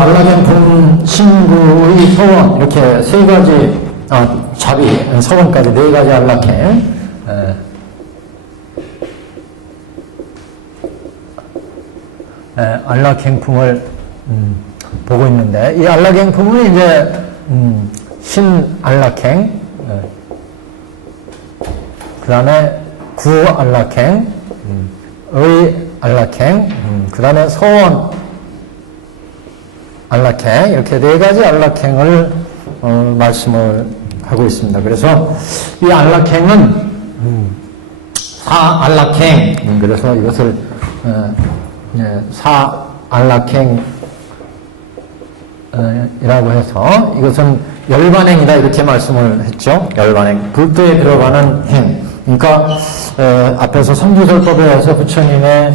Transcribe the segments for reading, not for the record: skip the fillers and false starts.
안락행품, 신구의 서원, 이렇게 세 가지, 자비, 서원까지 네 가지 안락행, 안락행품을 보고 있는데, 이 안락행품은 이제 신안락행, 그 다음에 구안락행, 의안락행, 그 다음에 서원 안락행, 이렇게 네 가지 안락행을 말씀을 하고 있습니다. 그래서 이 안락행은 사안락행, 그래서 이것을 사안락행 이라고 해서 이것은 열반행이다 이렇게 말씀을 했죠. 열반행, 불도에 들어가는 행. 그러니까 앞에서 삼주설법에서 부처님의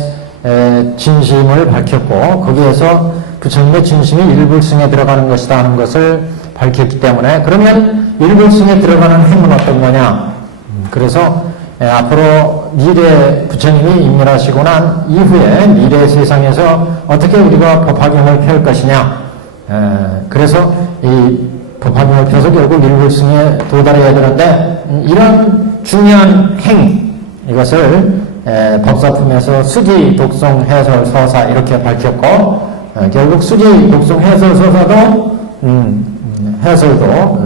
진심을 밝혔고 거기에서 부처님의 진심이 일불승에 들어가는 것이다 하는 것을 밝혔기 때문에, 그러면 일불승에 들어가는 행은 어떤 거냐. 그래서 앞으로 미래 부처님이 인멸하시고 난 이후에 미래 세상에서 어떻게 우리가 법화경을 펼 것이냐. 그래서 이 법화경을 펴서 결국 일불승에 도달해야 되는데, 이런 중요한 행, 이것을 법사품에서 수지, 독송, 해설, 서사 이렇게 밝혔고, 결국 수지, 독송, 해설, 서사도 해설도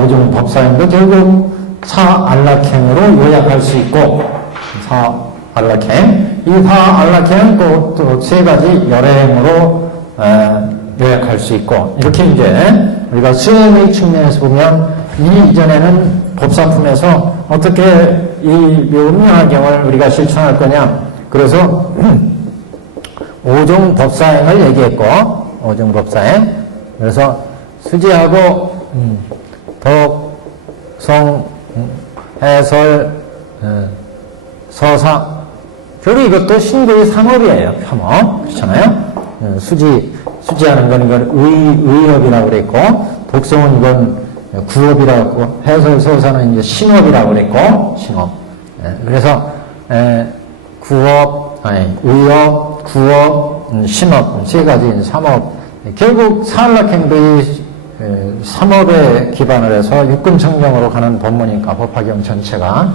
오중 법사행도 결국 사안락행으로 요약할 수 있고, 사안락행, 이 사안락행은 또 세 가지 열애행으로 요약할 수 있고, 이렇게 이제 우리가 수행의 측면에서 보면 이 이전에는 법사품에서 어떻게 이 묘미화경을 우리가 실천할 거냐. 그래서 오종 법사행을 얘기했고, 오종 법사행. 그래서 수지하고 독송, 해설, 서사. 결국 이것도 신구의 삼업이에요. 삼업. 그렇잖아요? 수지하는 건 이건 의업이라고 그랬고, 독송은 이건 구업이라고 했고, 해설, 서사는 이제 신업이라고 그랬고, 신업. 그래서, 의업, 구업, 신업, 세 가지 삼업. 결국 사안락행도 이 삼업에 기반을 해서 육금청정으로 가는 법문이니까, 법화경 전체가.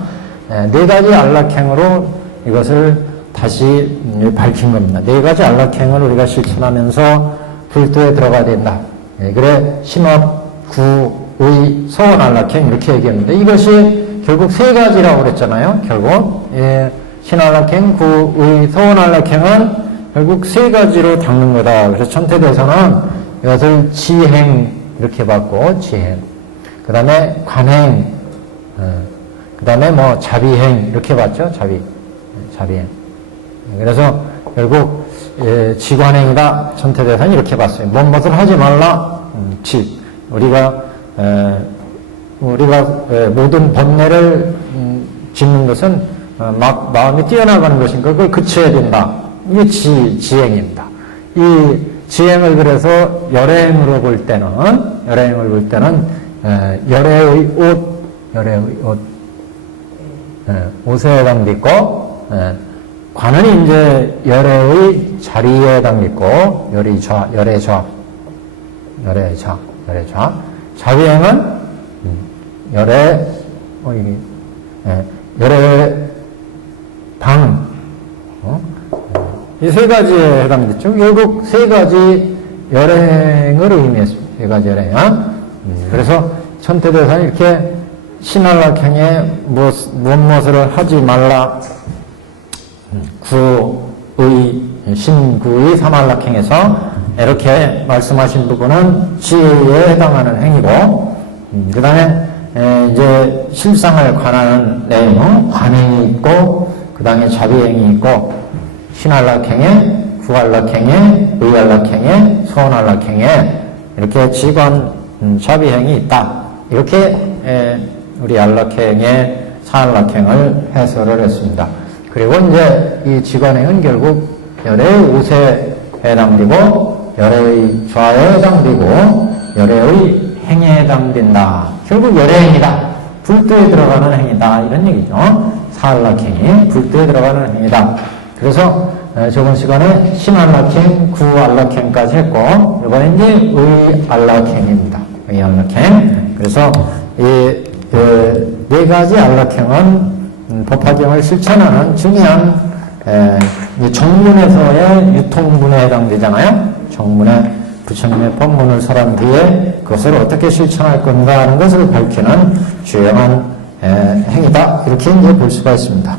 네 가지 안락행으로 이것을 다시 밝힌 겁니다. 네 가지 안락행을 우리가 실천하면서 불도에 들어가야 된다. 그래, 신업, 구, 의, 서원 안락행 이렇게 얘기했는데, 이것이 결국 세 가지라고 그랬잖아요. 결국 신안락행, 구, 의, 서원 안락행은 결국 세 가지로 닦는 거다. 그래서 천태대에서는 이것을 지행 이렇게 봤고, 지행. 그 다음에 관행, 그 다음에 뭐 자비행 이렇게 봤죠. 자비행. 그래서 결국 지관행이다. 천태대에서는 이렇게 봤어요. 무엇을 하지 말라. 우리가 모든 번뇌를 짓는 것은 막 마음이 뛰어나가는 것인가, 그걸 그쳐야 된다. 이게 지행입니다. 이 지행을 그래서 열애행으로 볼 때는, 열애의 옷에 해당되고, 관은 이제 열애의 자리에 해당되고, 열애좌. 자비행은 열애 방, 이 세 가지에 해당됐죠. 결국 세 가지 열행을 의미했습니다. 세 가지 열행. 그래서 천태대사는 이렇게 신안락행에 무엇을 하지 말라. 신구의 삼안락행에서 이렇게 말씀하신 부분은 지혜에 해당하는 행위고, 그 다음에 이제 실상을 관하는 내용은 관행이 있고, 그 다음에 자비행이 있고, 신안락행에, 구안락행에, 의안락행에, 서원안락행에 이렇게 지관 자비행이 있다. 이렇게 우리 안락행의 사안락행을 해설을 했습니다. 그리고 이제 이 지관행은 결국 열애의 옷에 해당되고, 열애의 좌에 해당되고, 열애의 행에 해당된다. 결국 열애행이다. 불도에 들어가는 행위다. 이런 얘기죠. 사안락행이 불도에 들어가는 행위다. 그래서 저번 시간에 신안락행, 구안락행까지 했고, 이번에 이제 의안락행입니다. 의안락행. 그래서 이 네 가지 안락행은 법화경을 실천하는 중요한 정문에서의 유통문에 해당되잖아요. 정문에 부처님의 법문을 설한 뒤에 그것을 어떻게 실천할 건가 하는 것을 밝히는 주요한 행위다. 이렇게 이제 볼 수가 있습니다.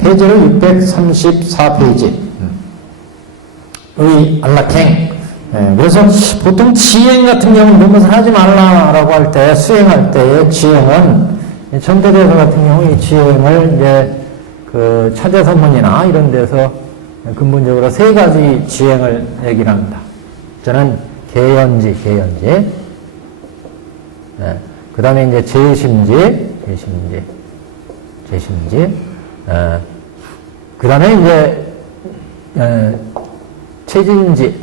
페이지는 634페이지. 의안락행. 그래서 보통 지행 같은 경우는 무엇을 하지 말라라고 할 때, 수행할 때의 지행은, 전도대서 같은 경우 이 지행을 이제 그 차제선문이나 이런 데서 근본적으로 세 가지 지행을 얘기를 합니다. 저는 계연지. 그 다음에 이제 제심지. 그 다음에 이제, 체진지.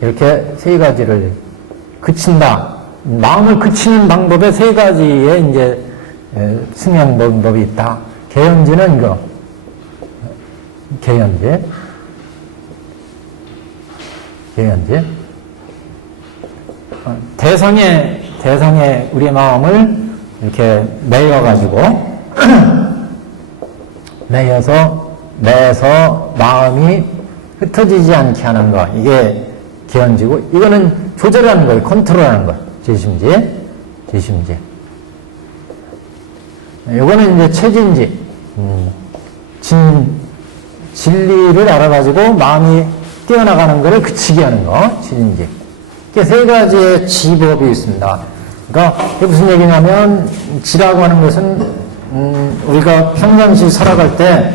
이렇게 세 가지를 그친다. 마음을 그치는 방법에 세 가지의 이제 승양 방법이 있다. 계연지는 이거. 계연지. 대상에 우리의 마음을 이렇게 매서 마음이 흩어지지 않게 하는 거. 이게 계연지고, 이거는 조절하는 거예요. 컨트롤하는 거. 제심지. 요거는 이제 체진지. 진리를 알아가지고 마음이 뛰어나가는 거를 그치게 하는 거. 체진지. 이렇게 세 가지의 지법이 있습니다. 그러니까 이게 무슨 얘기냐면, 지라고 하는 것은 우리가 평상시 살아갈 때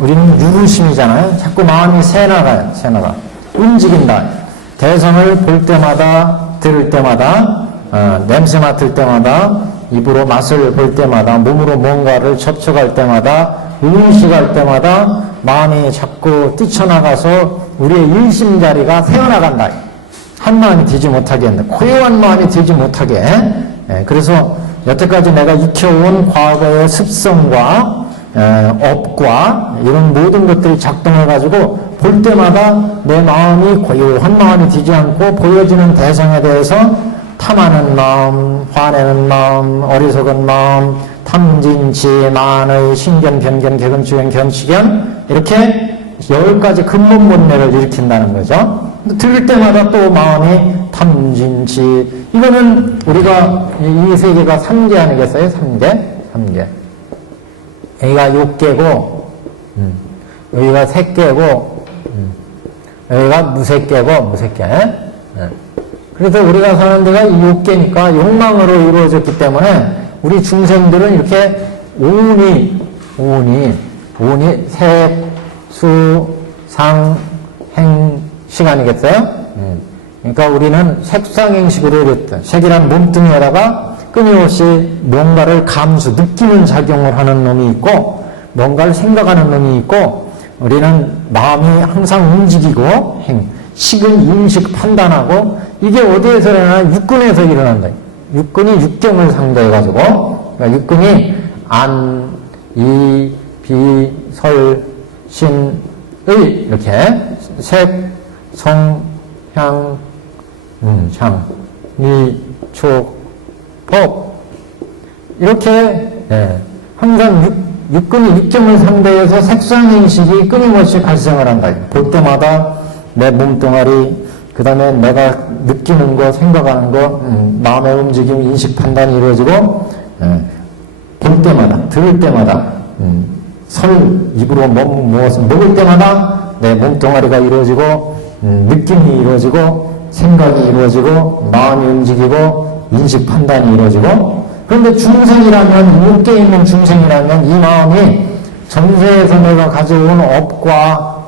우리는 유루심이잖아요. 자꾸 마음이 새나가 움직인다. 대성을 볼 때마다, 들을 때마다, 냄새 맡을 때마다, 입으로 맛을 볼 때마다, 몸으로 뭔가를 접촉할 때마다, 의식할 때마다 마음이 자꾸 뛰쳐나가서 우리의 일심자리가 새어나간다. 한 마음이 되지 못하게 한다. 고요한 마음이 되지 못하게. 그래서 여태까지 내가 익혀온 과거의 습성과 업과 이런 모든 것들이 작동해가지고 볼 때마다 내 마음이 고요한 마음이 되지 않고 보여지는 대상에 대해서 탐하는 마음, 화내는 마음, 어리석은 마음, 탐진치, 만의, 신견, 변견, 개근, 주견, 견치견 이렇게 10가지 근본 본래를 일으킨다는 거죠. 들을 때마다 또 마음이 탐진치, 이거는 우리가 이 세계가 3계 아니겠어요? 3계. 여기가 6계고 여기가 3계고 여기가 무색계고 무색계. 그래서 우리가 사는 데가 6계니까 욕망으로 이루어졌기 때문에 우리 중생들은 이렇게 오온이 색, 수, 상, 행, 시간이겠어요? 그러니까 우리는 색상행식으로 이랬던 색이란 몸뚱이에다가 끊임없이 뭔가를 느끼는 작용을 하는 놈이 있고 뭔가를 생각하는 놈이 있고 우리는 마음이 항상 움직이고 식은 인식 판단하고 이게 어디에서 일어나나 육근에서 일어난다. 육근이 육경을 상대해가지고 그러니까 육근이 안, 이, 비, 설, 신, 의 이렇게 색, 성, 향, 향, 미, 촉, 법 이렇게 항상 육근이 육경을 상대해서 색상인식이 끊임없이 발생을 한다. 볼 때마다 내 몸뚱아리, 그 다음에 내가 느끼는 거, 생각하는 거, 마음의 움직임, 인식 판단이 이루어지고 볼 때마다, 들을 때마다 입으로 무엇을 먹을 때마다 내 몸뚱아리가 이루어지고 느낌이 이루어지고 생각이 이루어지고 마음이 움직이고 인식 판단이 이루어지고 그런데 중생이라면 육계에 있는 중생이라면 이 마음이 전세에서 내가 가져온 업과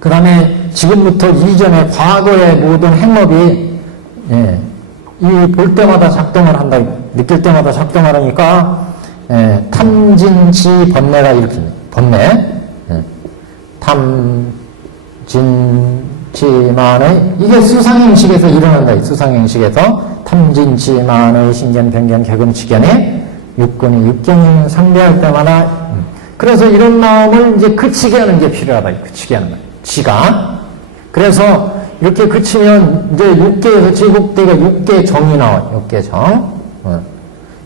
그 다음에 지금부터 이전의 과거의 모든 행업이 이 볼 때마다 작동을 한다. 느낄 때마다 작동을 하니까 탐진치 번뇌가 일으킵니다. 번뇌. 탐진치만의 이게 수상행식에서 일어난다. 수상행식에서 탐진치만의 신견, 변견, 개근, 치견이 육근이 육경을 상대할 때마다 그래서 이런 마음을 이제 그치게 하는 게 필요하다. 그치게 하는 거예요. 지가. 그래서 이렇게 그치면 이제 6개에서 제국대가 6개 정이 나와요. 6개 정.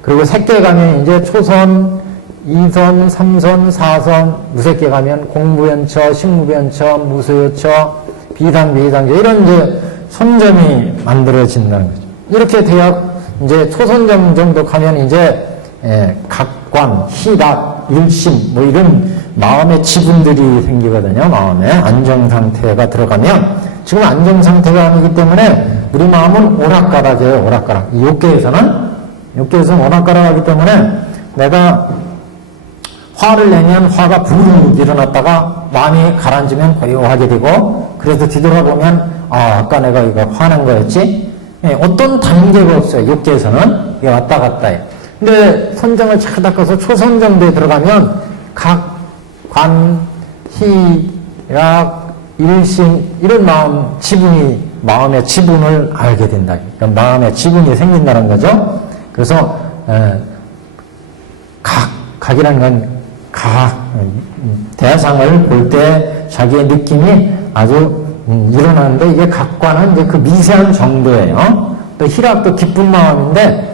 그리고 색계 가면 이제 초선, 2선, 3선, 4선, 무색계 가면 공무변처, 식무변처, 무소요처, 비상, 비상제 이런 이제 선점이 만들어진다는 거죠. 이렇게 돼야 이제 초선점 정도 가면 이제 각관, 희락, 일심 뭐 이런 마음의 지분들이 생기거든요. 마음에 안정상태가 들어가면 지금 안정상태가 아니기 때문에 우리 마음은 오락가락이에요. 오락가락. 이 욕계에서는 오락가락하기 때문에 내가 화를 내면 화가 부르르 일어났다가 마음이 가라앉으면 고요하게 되고 그래서 뒤돌아보면 아까 내가 이거 화난 거였지? 어떤 단계가 없어요. 욕계에서는 이게 왔다 갔다 해요. 근데 선정을 잘 닦아서 초선 정도에 들어가면 각, 관, 희, 락, 일심 이런 마음 지분이 마음의 지분을 알게 된다. 그러니까 마음의 지분이 생긴다는 거죠. 그래서 각이라는 건 대상을 볼 때 자기의 느낌이 아주 일어나는데 이게 각과는 이제 그 미세한 정도예요. 또 희락도 기쁜 마음인데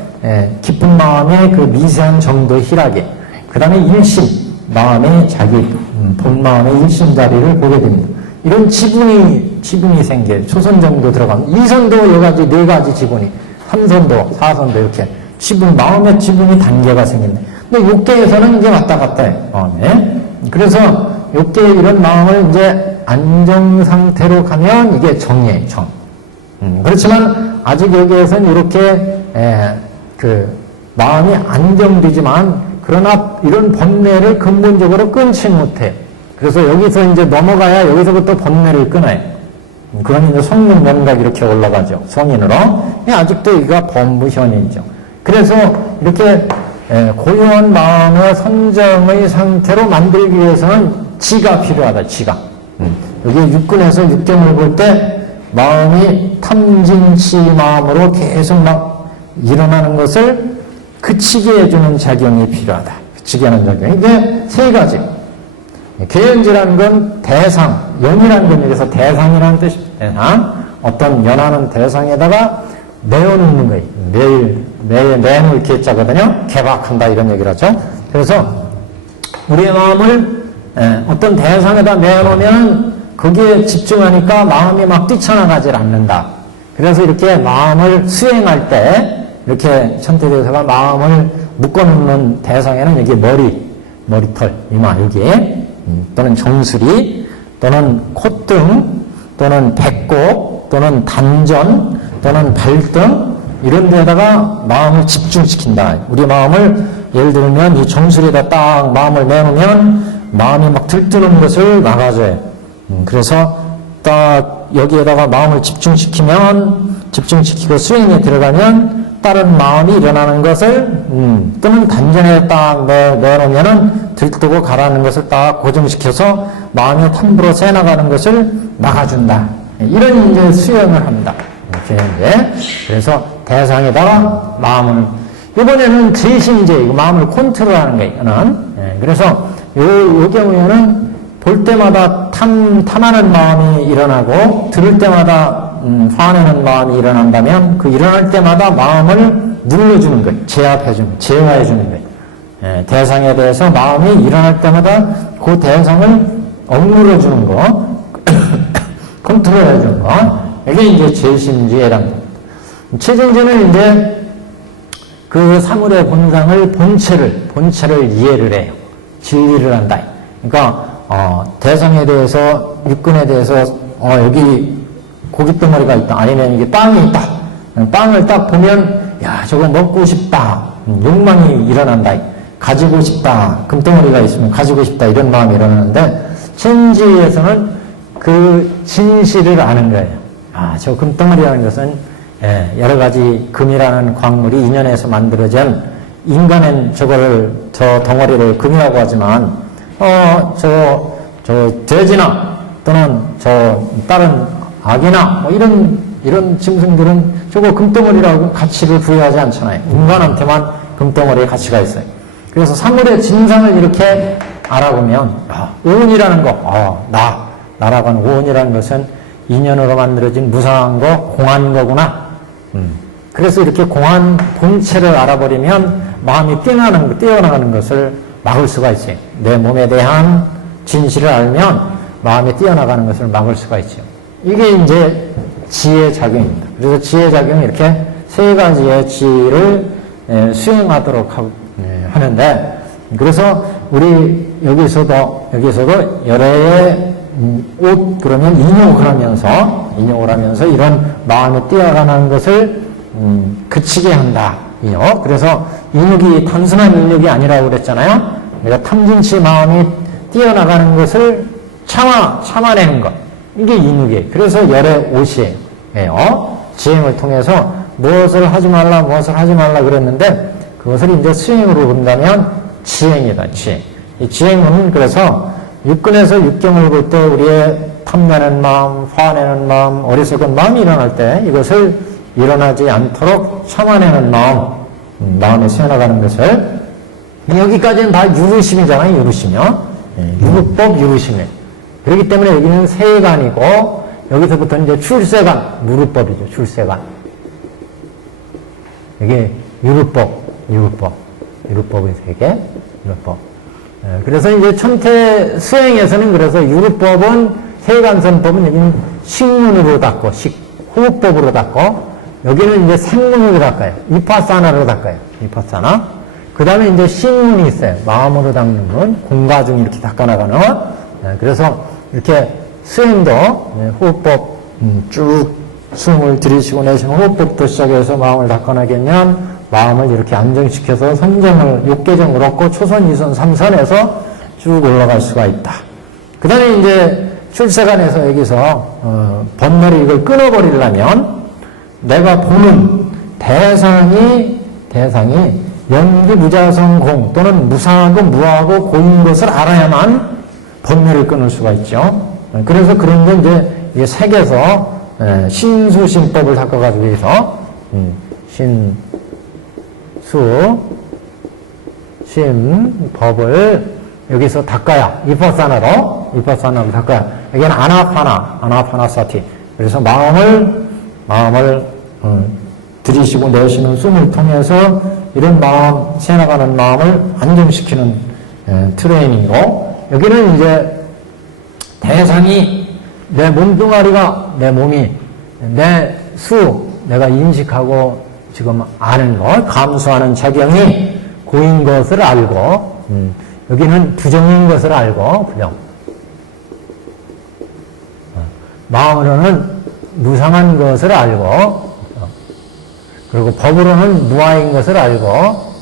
기쁜 마음의 그 미세한 정도 희락이. 그 다음에 일심, 마음의 자기 본 마음의 일심 자리를 보게 됩니다. 이런 지분이 생겨요. 초선 정도 들어가면 2선도 여기까지 4가지 지분이 3선도, 4선도 이렇게 지분, 마음의 지분이 단계가 생긴다. 근데 욕계에서는 이제 왔다 갔다 해요. 마음에. 그래서 욕계에 이런 마음을 이제 안정 상태로 가면 이게 정이에요. 정. 그렇지만 아직 여기에서는 이렇게 그 마음이 안정되지만 그러나 이런 번뇌를 근본적으로 끊지 못해요. 그래서 여기서 이제 넘어가야 여기서부터 번뇌를 끊어요. 그러면 이제 성문 면각 이렇게 올라가죠. 성인으로. 아직도 이가 법무현이죠. 그래서 이렇게 고요한 마음의 선정의 상태로 만들기 위해서는 지가 필요하다. 지가. 여기 육근에서 육경을 볼 때 마음이 탐진치 마음으로 계속 막 일어나는 것을 그치게 해주는 작용이 필요하다. 그치게 하는 작용. 이게 3가지. 계연지라는 건 대상, 연이라는 건 여기서 대상이라는 뜻입니다. 대상. 어떤 연하는 대상에다가 내어놓는 거예요. 매일 내놓을 계자거든요. 개박한다 이런 얘기를 하죠. 그래서 우리의 마음을 어떤 대상에다 내어놓으면 거기에 집중하니까 마음이 막 뛰쳐나가질 않는다. 그래서 이렇게 마음을 수행할 때 이렇게 천태대사가 마음을 묶어놓는 대상에는 여기 머리털, 이마 여기에 또는 정수리 또는 콧등 또는 배꼽 또는 단전 또는 발등 이런 데다가 마음을 집중시킨다. 우리 마음을 예를 들면 이 정수리에다 딱 마음을 내놓으면 마음이 막 들뜨는 것을 막아줘요. 그래서 딱 여기에다가 마음을 집중시키고 수행에 들어가면 다른 마음이 일어나는 것을 또는 단전에 딱 넣어놓으면은 들뜨고 가라앉는 것을 딱 고정시켜서 마음이 탐부로 새나가는 것을 막아준다. 이런 이제 수행을 합니다. 이제 그래서 대상에다가 마음을 이번에는 제심제 마음을 컨트롤하는 거예요. 그래서 요 경우에는 볼 때마다 탐하는 마음이 일어나고 들을 때마다 화내는 마음이 일어난다면 그 일어날 때마다 마음을 눌러주는 거예요. 제어해주는 거예요. 대상에 대해서 마음이 일어날 때마다 그 대상을 억눌러주는 거, 컨트롤해주는 거. 이게 이제 제심지혜란 겁니다. 최정제는 이제 그 사물의 본상을 본체를 이해를 해요. 진리를 한다. 그러니까 대상에 대해서 육근에 대해서 여기 고깃덩어리가 있다. 아니면 이게 빵이 있다. 빵을 딱 보면 야 저거 먹고 싶다. 욕망이 일어난다. 가지고 싶다. 금덩어리가 있으면 가지고 싶다. 이런 마음이 일어나는데 천지에서는 그 진실을 아는 거예요. 저 금덩어리라는 것은 여러 가지 금이라는 광물이 인연에서 만들어진 인간은 저 덩어리를 금이라고 하지만 저 돼지나 또는 저 다른 악이나 뭐 이런 짐승들은 저거 금덩어리라고 가치를 부여하지 않잖아요. 인간한테만 금덩어리의 가치가 있어요. 그래서 사물의 진상을 이렇게 알아보면 오온이라는 거, 나라고 하는 오온이라는 것은 인연으로 만들어진 무상한 거, 공한 거구나. 그래서 이렇게 공한 본체를 알아버리면 마음이 뛰어나가는 것을 막을 수가 있어요. 내 몸에 대한 진실을 알면 마음이 뛰어나가는 것을 막을 수가 있죠. 이게 이제 지혜 작용입니다. 그래서 지혜 작용은 이렇게 세 가지의 지혜를 수행하도록 하는데, 그래서 우리 여기서도 열애의 옷, 그러면 인욕을 하면서 이런 마음이 뛰어가는 것을 그치게 한다. 그래서 인욕이 단순한 인욕이 아니라고 그랬잖아요. 그러니까 탐진치 마음이 뛰어나가는 것을 참아내는 것. 이게 인욕이에요. 그래서 열의 옷이에요. 지행을 통해서 무엇을 하지 말라 그랬는데, 그것을 이제 수행으로 본다면 지행이다, 지행. 이 지행은 그래서 육근에서 육경을 볼 때 우리의 탐내는 마음, 화내는 마음, 어리석은 마음이 일어날 때 이것을 일어나지 않도록 참아내는 마음에 세워나가는 것을, 여기까지는 다 유르심이잖아요, 유르심이요. 유르법, 유르심이에요. 그렇기 때문에 여기는 세간이고, 여기서부터 이제 출세간, 무르법이죠, 출세간. 이게 유르법의 세계, 유르법. 그래서 이제 천태 수행에서는 그래서 유르법은 세간선법은 여기는 식문으로 닦고, 호흡법으로 닦고, 여기는 이제 생문으로 닦아요. 위파사나로 닦아요. 위파사나. 그 다음에 이제 신문이 있어요. 마음으로 닦는 문, 공가중 이렇게 닦아나가는. 그래서 이렇게 수행도 호흡법 쭉 숨을 들이쉬고 내쉬는 호흡법부터 시작해서 마음을 닦아나겠면 마음을 이렇게 안정시켜서 선정을 욕계정을 얻고 초선, 2선, 3선에서 쭉 올라갈 수가 있다. 그 다음에 이제 출세간에서 여기서 번뇌를 이걸 끊어버리려면 내가 보는 대상이 연기 무자성 공 또는 무상하고 무하고 고인 것을 알아야만 번뇌를 끊을 수가 있죠. 그래서 그런 게 이제 이게 색에서 신수신법을 닦아가지고 해서 법을 여기서 닦아야 위파사나로 닦아야, 여기는 아나파나사티. 그래서 마음을 들이쉬고 내쉬는 숨을 통해서 이런 마음, 새나가는 마음을 안정시키는 트레이닝이고, 여기는 이제 대상이 내 몸뚱아리가, 내 몸이, 내가 인식하고 지금 아는 것, 감수하는 작용이 고인 것을 알고, 여기는 부정인 것을 알고, 부정. 마음으로는 무상한 것을 알고, 그리고 법으로는 무아인 것을 알고,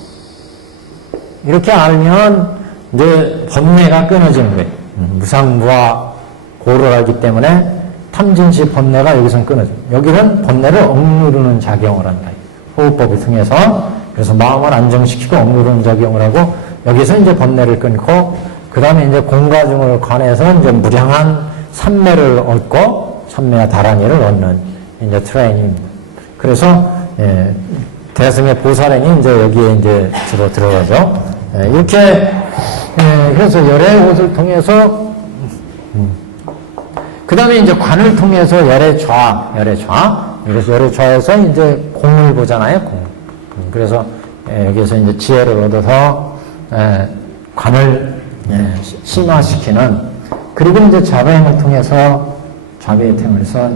이렇게 알면 이제 번뇌가 끊어지는 거예요. 무상, 무아, 고를 알기 때문에 탐진시 번뇌가 여기서는 끊어져요. 여기는 번뇌를 억누르는 작용을 한다. 호흡법을 통해서. 그래서 마음을 안정시키고 억누르는 작용을 하고, 여기서 이제 번뇌를 끊고, 그 다음에 이제 공가중을 관해서 이제 무량한 삼매를 얻고, 삼매와 다란이를 얻는 이제 트레이닝입니다. 그래서 대승의 보살행이 이제 여기에 이제 주로 들어가죠. 이렇게 그래서 열의 옷을 통해서 그 다음에 이제 관을 통해서 열의 좌. 그래서 열의 좌에서 이제 공을 보잖아요. 공. 그래서 여기서 이제 지혜를 얻어서 관을 심화시키는, 그리고 이제 자배행을 통해서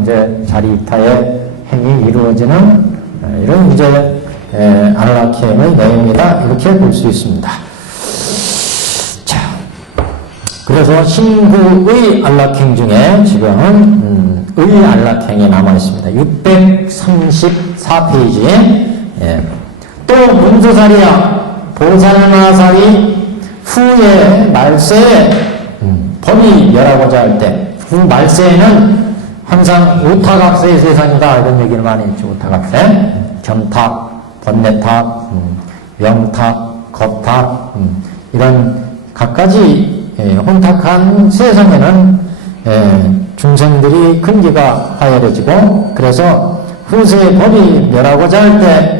이제 자리이타의 행이 이루어지는 이런 이제 안락행의 내용이다, 이렇게 볼 수 있습니다. 자, 그래서 신구의 안락행 중에 지금 의 안락행이 남아 있습니다. 634페이지에 또 문조사리야 보살마살이 후에 말세에 법이 멸하고자 할 때, 후 말세에는 항상 오타각세의 세상이다, 이런 얘기를 많이 했죠. 오타각세, 견탁, 번뇌탁, 명탁, 겁탁, 이런 각가지 혼탁한 세상에는 중생들이 근기가 하열해지고, 그래서 후세의 법이 멸하고자 할 때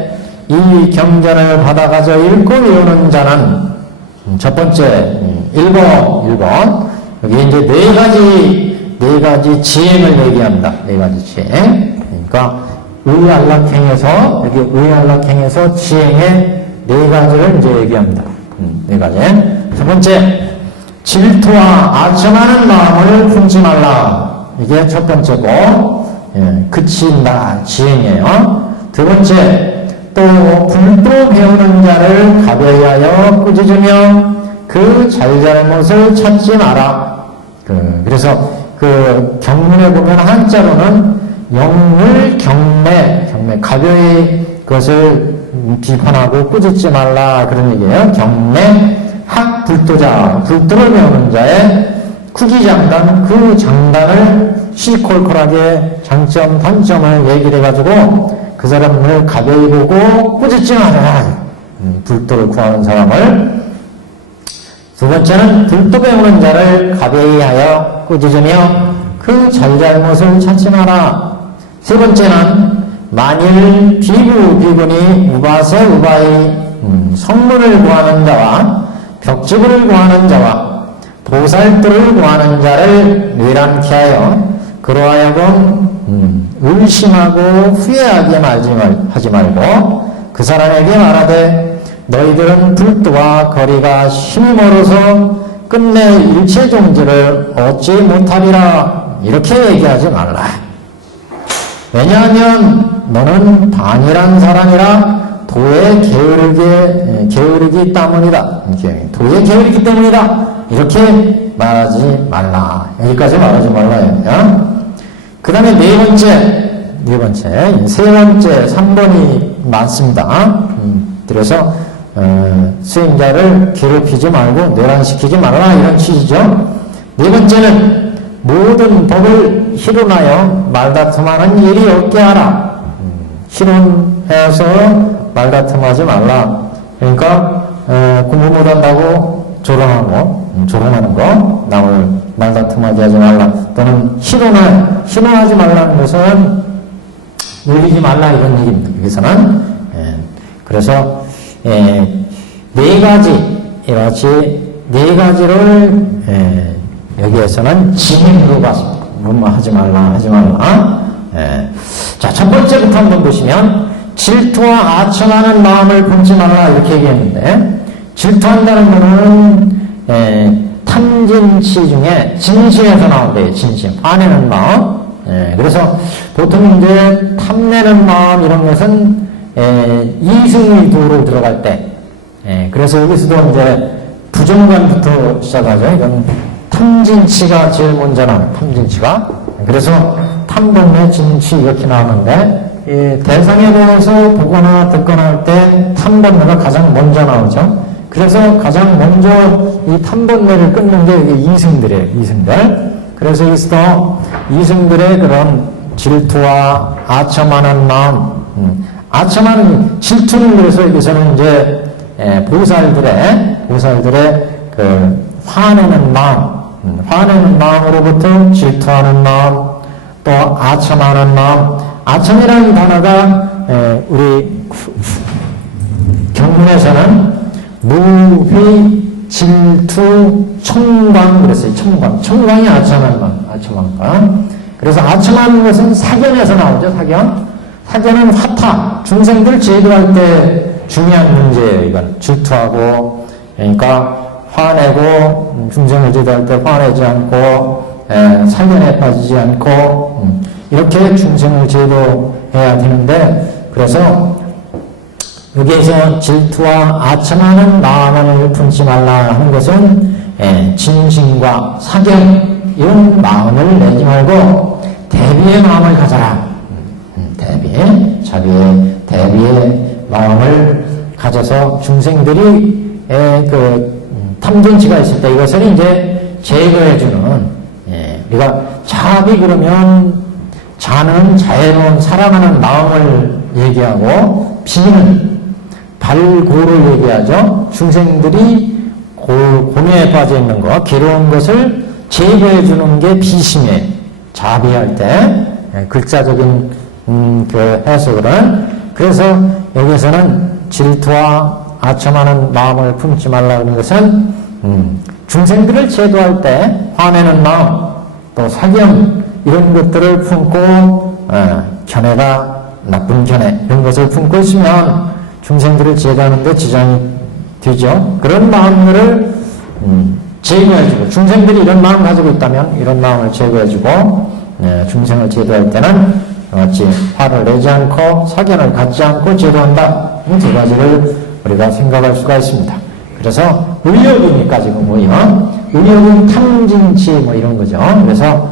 이 경전을 받아가져 읽고 외우는 자는 첫 번째 1번. 여기 이제 네 가지 지행을 얘기합니다. 네 가지 지행. 그러니까 의안락행에서, 여기 의안락행에서 지행의 네 가지를 이제 얘기합니다. 네 가지. 첫 번째, 질투와 아첨하는 마음을 품지 말라. 이게 첫 번째고, 그친다, 지행이에요. 두 번째, 또 불도 배우는 자를 가벼이 하여 꾸짖으며 그 잘잘못을 찾지 마라. 그래서 그 경문에 보면 한자로는 영물 경매, 가벼이 그것을 비판하고 꾸짖지 말라 그런 얘기예요. 경매, 학 불도자, 불도를 배우는 자의 쿠기장단, 그 장단을 시콜콜하게 장점, 단점을 얘기를 해가지고 그 사람을 가벼이 보고 꾸짖지 마라. 불도를 구하는 사람을. 두 번째는 불도 배우는 자를 가벼이 하여 꾸짖으며 그 잘잘못을 찾지 마라. 세 번째는 만일 비군이 우바세 우바이 성문을 구하는 자와 벽지부를 구하는 자와 보살도를 구하는 자를 뇌랑케 하여 그러하여금 의심하고 후회하게 하지 말고 그 사람에게 말하되 너희들은 불도와 거리가 심히 멀어서 끝내 일체 종지를 얻지 못하리라. 이렇게 얘기하지 말라. 왜냐하면 너는 반이란 사람이라 도에 게으르기 때문이다. 도에 게으르기 때문이다. 이렇게 말하지 말라. 여기까지 말하지 말라요. 그 다음에 세 번째, 3번이 많습니다. 그래서 수행자를 괴롭히지 말고 뇌란시키지 말라 이런 취지죠. 네 번째는 모든 법을 희론하여 말다툼하는 일이 없게 하라. 희론해서 말다툼하지 말라. 그러니까 공부 못한다고 조롱하는 거 남을 말다툼하게 하지 말라. 또는 희롱하지 말라는 것은 놀리지 말라 이런 얘기입니다. 여기서는 그래서 네 가지를 여기에서는 진행으로 봤습니다. 하지 말라. 자, 첫 번째부터 한번 보시면 질투와 아첨하는 마음을 품지 말라 이렇게 얘기했는데, 질투한다는 거는 탐진치 중에 진심에서 나온대요. 진심, 화내는 마음. 그래서 보통 이제 탐내는 마음 이런 것은 이승의도로 들어갈 때, 그래서 여기서도 이제 부정관부터 시작하죠. 이건 탐진치가 제일 먼저 나와요. 탐진치가. 그래서 탐범의 진치 이렇게 나오는데, 대상에 대해서 보거나 듣거나 할 때 탐범매가 가장 먼저 나오죠. 그래서 가장 먼저 이 탐범매를 끊는 게 이게 이승들이에요. 이승들. 그래서 여기서 이승들의 그런 질투와 아첨하는 마음, 아첨하는 질투는 그래서 여기서는 이제 보살들의 그 화내는 마음으로부터 질투하는 마음, 또 아첨하는 마음. 아첨이라는 단어가 우리 경문에서는 무휘, 질투, 청광 그랬어요. 청광이 아첨하는 마음. 그래서 아첨하는 것은 사견에서 나오죠. 사견은 화타, 중생들 제도할 때 중요한 문제예요. 이건 질투하고, 그러니까 화내고 중생을 제도할 때 화내지 않고 사견에 빠지지 않고 이렇게 중생을 제도해야 되는데, 그래서 여기에서 질투와 아첨하는 마음을 품지 말라 하는 것은 진심과 사견 이런 마음을 내지 말고 대비의 마음을 가져라. 대비의 마음을 가져서 중생들이 그 탐진치가 있을 때 이것을 이제 제거해주는, 우리가 자비 그러면 자는 자애로운 사랑하는 마음을 얘기하고, 비는 발고를 얘기하죠. 중생들이 고뇌에 빠져 있는 것, 괴로운 것을 제거해주는 게 비심이에요. 자비할 때 글자적인 그 해석은. 그래서 여기서는 질투와 아첨하는 마음을 품지 말라는 것은 중생들을 제도할 때 화내는 마음, 또 사견 이런 것들을 품고 견해가 나쁜 견해 이런 것을 품고 있으면 중생들을 제도하는 데 지장이 되죠. 그런 마음들을 제거해주고 중생들이 이런 마음 가지고 있다면 이런 마음을 제거해주고 중생을 제도할 때는 마치 화를 내지 않고 사견을 갖지 않고 제도한다. 이 두 가지를 우리가 생각할 수가 있습니다. 그래서 의욕이니까 지금 뭐요? 의욕은 탐진치 뭐 이런 거죠. 그래서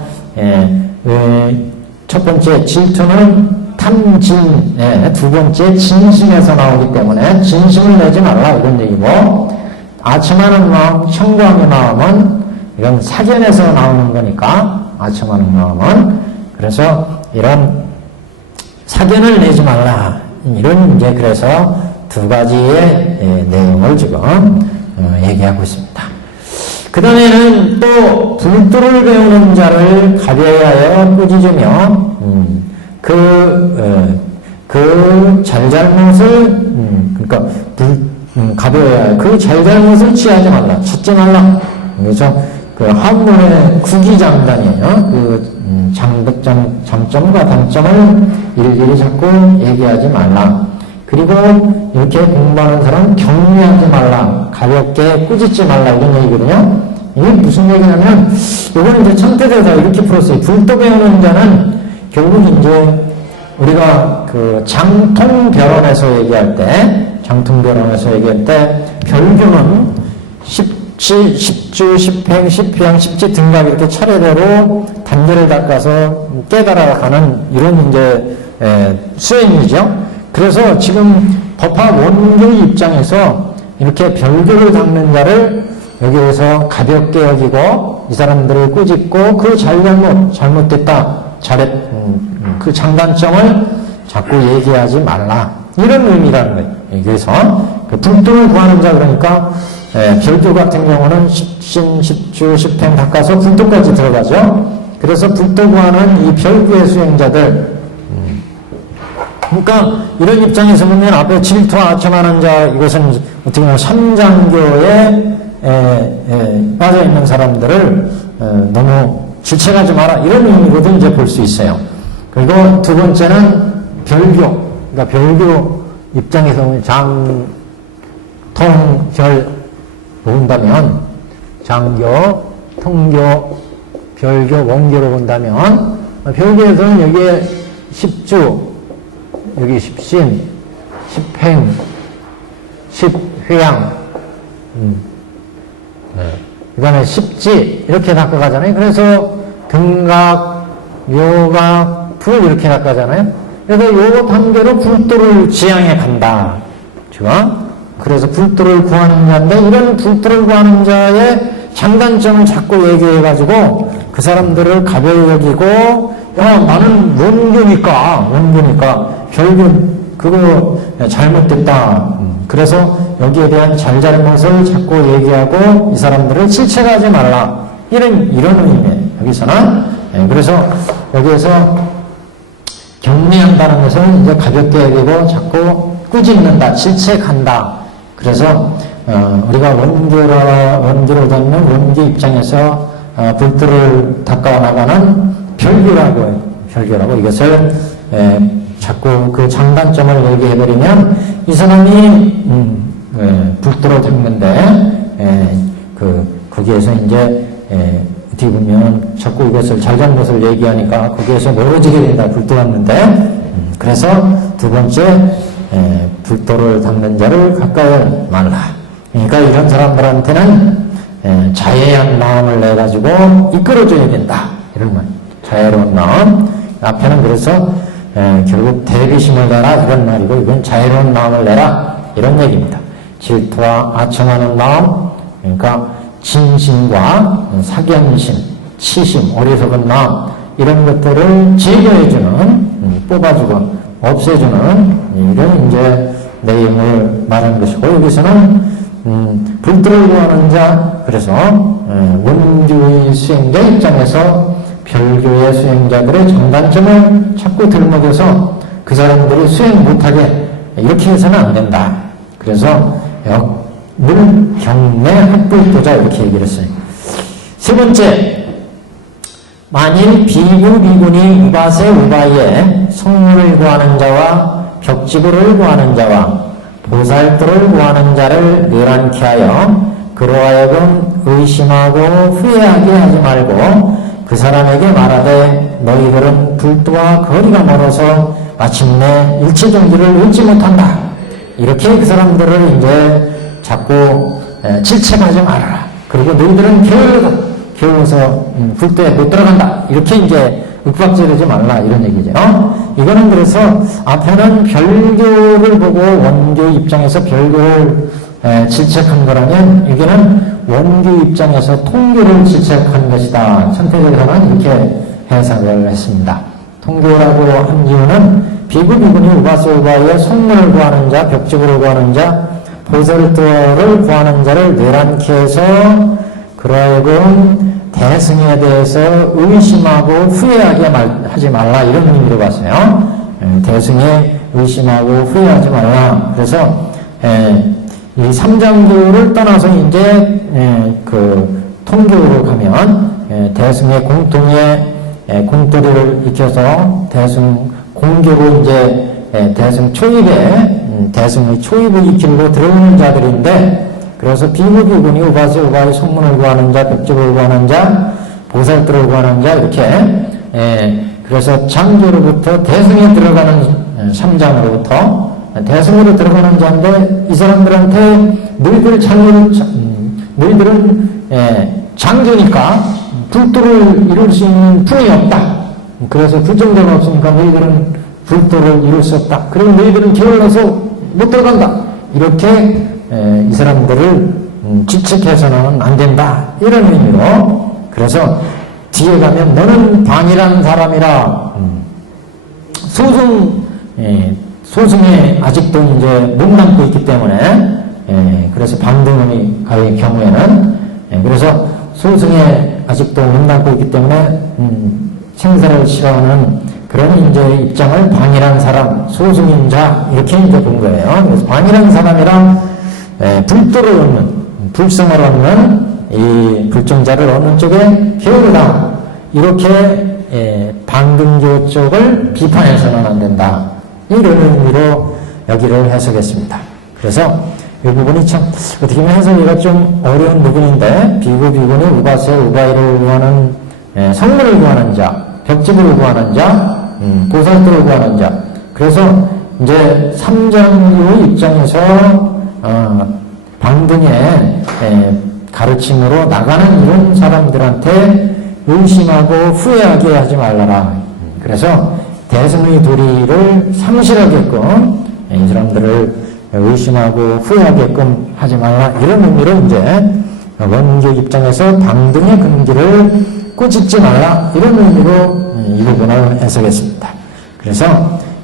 첫 번째 질투는 탐진, 두 번째 진심에서 나오기 때문에 진심을 내지 말라 이런 얘기고, 아첨하는 마음, 청구하는 마음은 이건 사견에서 나오는 거니까 아첨하는 마음은, 그래서 이런 사견을 내지 말라 이런 이제 그래서 두 가지의 내용을 지금 얘기하고 있습니다. 그 다음에는 또 불도를 배우는 자를 가벼워하여 꾸짖으며 그 잘잘못을 그러니까 가벼워하여 그 잘잘못을 취하지 말라, 찾지 말라. 그래서 그 한문의 구기장단이에요. 그 장점과 단점을 일일이 자꾸 얘기하지 말라. 그리고 이렇게 공부하는 사람은 격려하지 말라, 가볍게 꾸짖지 말라 이런 얘기거든요. 이게 무슨 얘기냐면 이거는 이제 천태대사 이렇게 풀었어요. 불도 배우는 자는 결국 이제 우리가 그 장통별언에서 얘기할 때 별교는 십주, 십행, 십휘양, 십지등각 이렇게 차례대로 단계를 닦아서 깨달아가는 이런 이제 수행이죠. 그래서 지금 법화 원교 입장에서 이렇게 별교를 닦는 자를 여기에서 가볍게 여기고 이 사람들을 꾸짖고 그 잘못됐다, 그 장단점을 자꾸 얘기하지 말라 이런 의미라는 거예요. 그래서 그 불도를 구하는 자, 그러니까 별교 같은 경우는 십신, 십주, 십행 닦아서 불도까지 들어가죠. 그래서 불도 구하는 이 별교의 수행자들, 그러니까 이런 입장에서 보면 앞에 질투와 아첨하는 자, 이것은 어떻게 보면 삼장교에 빠져있는 사람들을 너무 질책하지 마라 이런 의미로도 이제 볼 수 있어요. 그리고 두 번째는 별교, 그러니까 별교 입장에서 보면 장통별 본다면 장교, 통교, 별교, 원교로 본다면 별교에서는 여기에 십주, 여기 십신, 십행, 십회양, 그 다음에 십지 이렇게 닦아가잖아요. 그래서 등각, 묘각, 불 이렇게 닦아가잖아요. 그래서 요 단계로 불도를 지향해 간다. 지금 그래서 불도를 구하는 자인데 이런 불도를 구하는 자의 장단점을 자꾸 얘기해가지고 그 사람들을 가벼이 여기고, 나는 원교니까 별교 그거 잘못됐다. 그래서 여기에 대한 잘잘못을 자꾸 얘기하고 이 사람들을 질책하지 말라 이런 의미예요. 여기서는 그래서 여기에서 격려한다는 것은 이제 가볍게 여기고 자꾸 꾸짖는다, 질책한다. 그래서 우리가 원교로 잡는 원교 입장에서 불도를 닦아 나가는 별교라고 이것을 자꾸 그 장단점을 얘기해버리면 이 사람이 불도를 닦는데 거기에서 이제 어떻게 보면 자꾸 이것을 잘잘못을 얘기하니까 거기에서 멀어지게 된다. 불도 닦는데 그래서 두 번째 불도를 닦는 자를 가까이 말라. 그러니까 이런 사람들한테는 자애한 마음을 내가지고 이끌어줘야 된다. 이런 말. 자애로운 마음. 앞에는 그래서 결국 대비심을 내라 이런 말이고, 이건 자애로운 마음을 내라 이런 얘기입니다. 질투와 아첨하는 마음, 그러니까 진심과 사견심, 치심, 어리석은 마음 이런 것들을 제거해주는, 뽑아주고 없애주는 이런 이제 내용을 말하는 것이고, 여기서는 불도를 구하는 자, 그래서 원주의 수행자 입장에서 별교의 수행자들의 장단점을 자꾸 들먹여서 그 사람들이 수행 못하게 이렇게 해서는 안 된다. 그래서 경매 합불도자 이렇게 얘기를 했어요. 세 번째, 만일 비구 비군이 우바세 우바이에 성물을 구하는 자와 벽지구를 구하는 자와 보살도를 구하는 자를 뇌란케 하여 그로 하여금 의심하고 후회하게 하지 말고 그 사람에게 말하되 너희들은 불도와 거리가 멀어서 마침내 일체정지를 얻지 못한다. 이렇게 그 사람들을 이제 자꾸 질책하지 말아라. 그리고 너희들은 게을러서 불도에 못 들어간다. 이렇게 이제 윽박지르지 말라 이런 얘기죠. 이거는 그래서 앞에는 별교를 보고 원교 입장에서 별교를 질책한 거라면 여기는 원교 입장에서 통교를 질책한 것이다. 천태적에서는 이렇게 해석을 했습니다. 통교라고 한 이유는 비구 비군이 우바세 우바이에 성물을 구하는 자, 벽지구를 구하는 자, 보살도를 구하는 자를 뇌란케 해서 그러하여금 대승에 대해서 의심하고 후회하게 하지 말라 이런 의미로 봤어요. 대승에 의심하고 후회하지 말라. 그래서 이 삼장교를 떠나서 이제 그 통교로 가면 대승의 공통의 공돌이를 익혀서 대승 공교로 이제 대승 초입에 대승의 초입을 익히고 들어오는 자들인데, 그래서 비구 비군이 우바세 우바이 성문을 구하는 자, 벽지구를 구하는 자, 보살도를 구하는 자 이렇게 그래서 장교로부터 대승에 들어가는 삼장으로부터 대승으로 들어가는 자인데 이 사람들한테 너희들은 장교니까 불도를 이룰 수 있는 품이 없다. 그래서 불정자가 없으니까 너희들은 불도를 이룰 수 없다. 그리고 너희들은 게을러서 못 들어간다. 이렇게 이 사람들을 질책해서는 안 된다. 이런 의미로. 그래서 뒤에 가면 너는 방이란 사람이라 소승에 아직도 이제 몸담고 있기 때문에 그래서 방등의 경우에는 그래서 소승에 아직도 몸담고 있기 때문에 생사를 싫어하는 그런 이제 입장을 방이란 사람, 소승인 자 이렇게 이제 본 거예요. 그래서 방이란 사람이랑 불도를 얻는, 불성을 얻는 이 불정자를 얻는 쪽에 게으르다. 이렇게 방등교 쪽을 비판해서는 안 된다. 이런 의미로 여기를 해석했습니다. 그래서 이 부분이 참 어떻게 보면 해석이가 좀 어려운 부분인데 비구 비군이 우바세 우바이를 구하는 성물을 구하는 자, 벽지구를 구하는 자, 보살도를 구하는 자. 그래서 이제 삼장교의 입장에서 방등의 가르침으로 나가는 이런 사람들한테 의심하고 후회하게 하지 말라라. 그래서 대승의 도리를 상실하게끔 이 사람들을 의심하고 후회하게끔 하지 말라. 이런 의미로 이제 원교 입장에서 방등의 근기를 꾸짖지 말라. 이런 의미로 이 부분을 해석했습니다. 그래서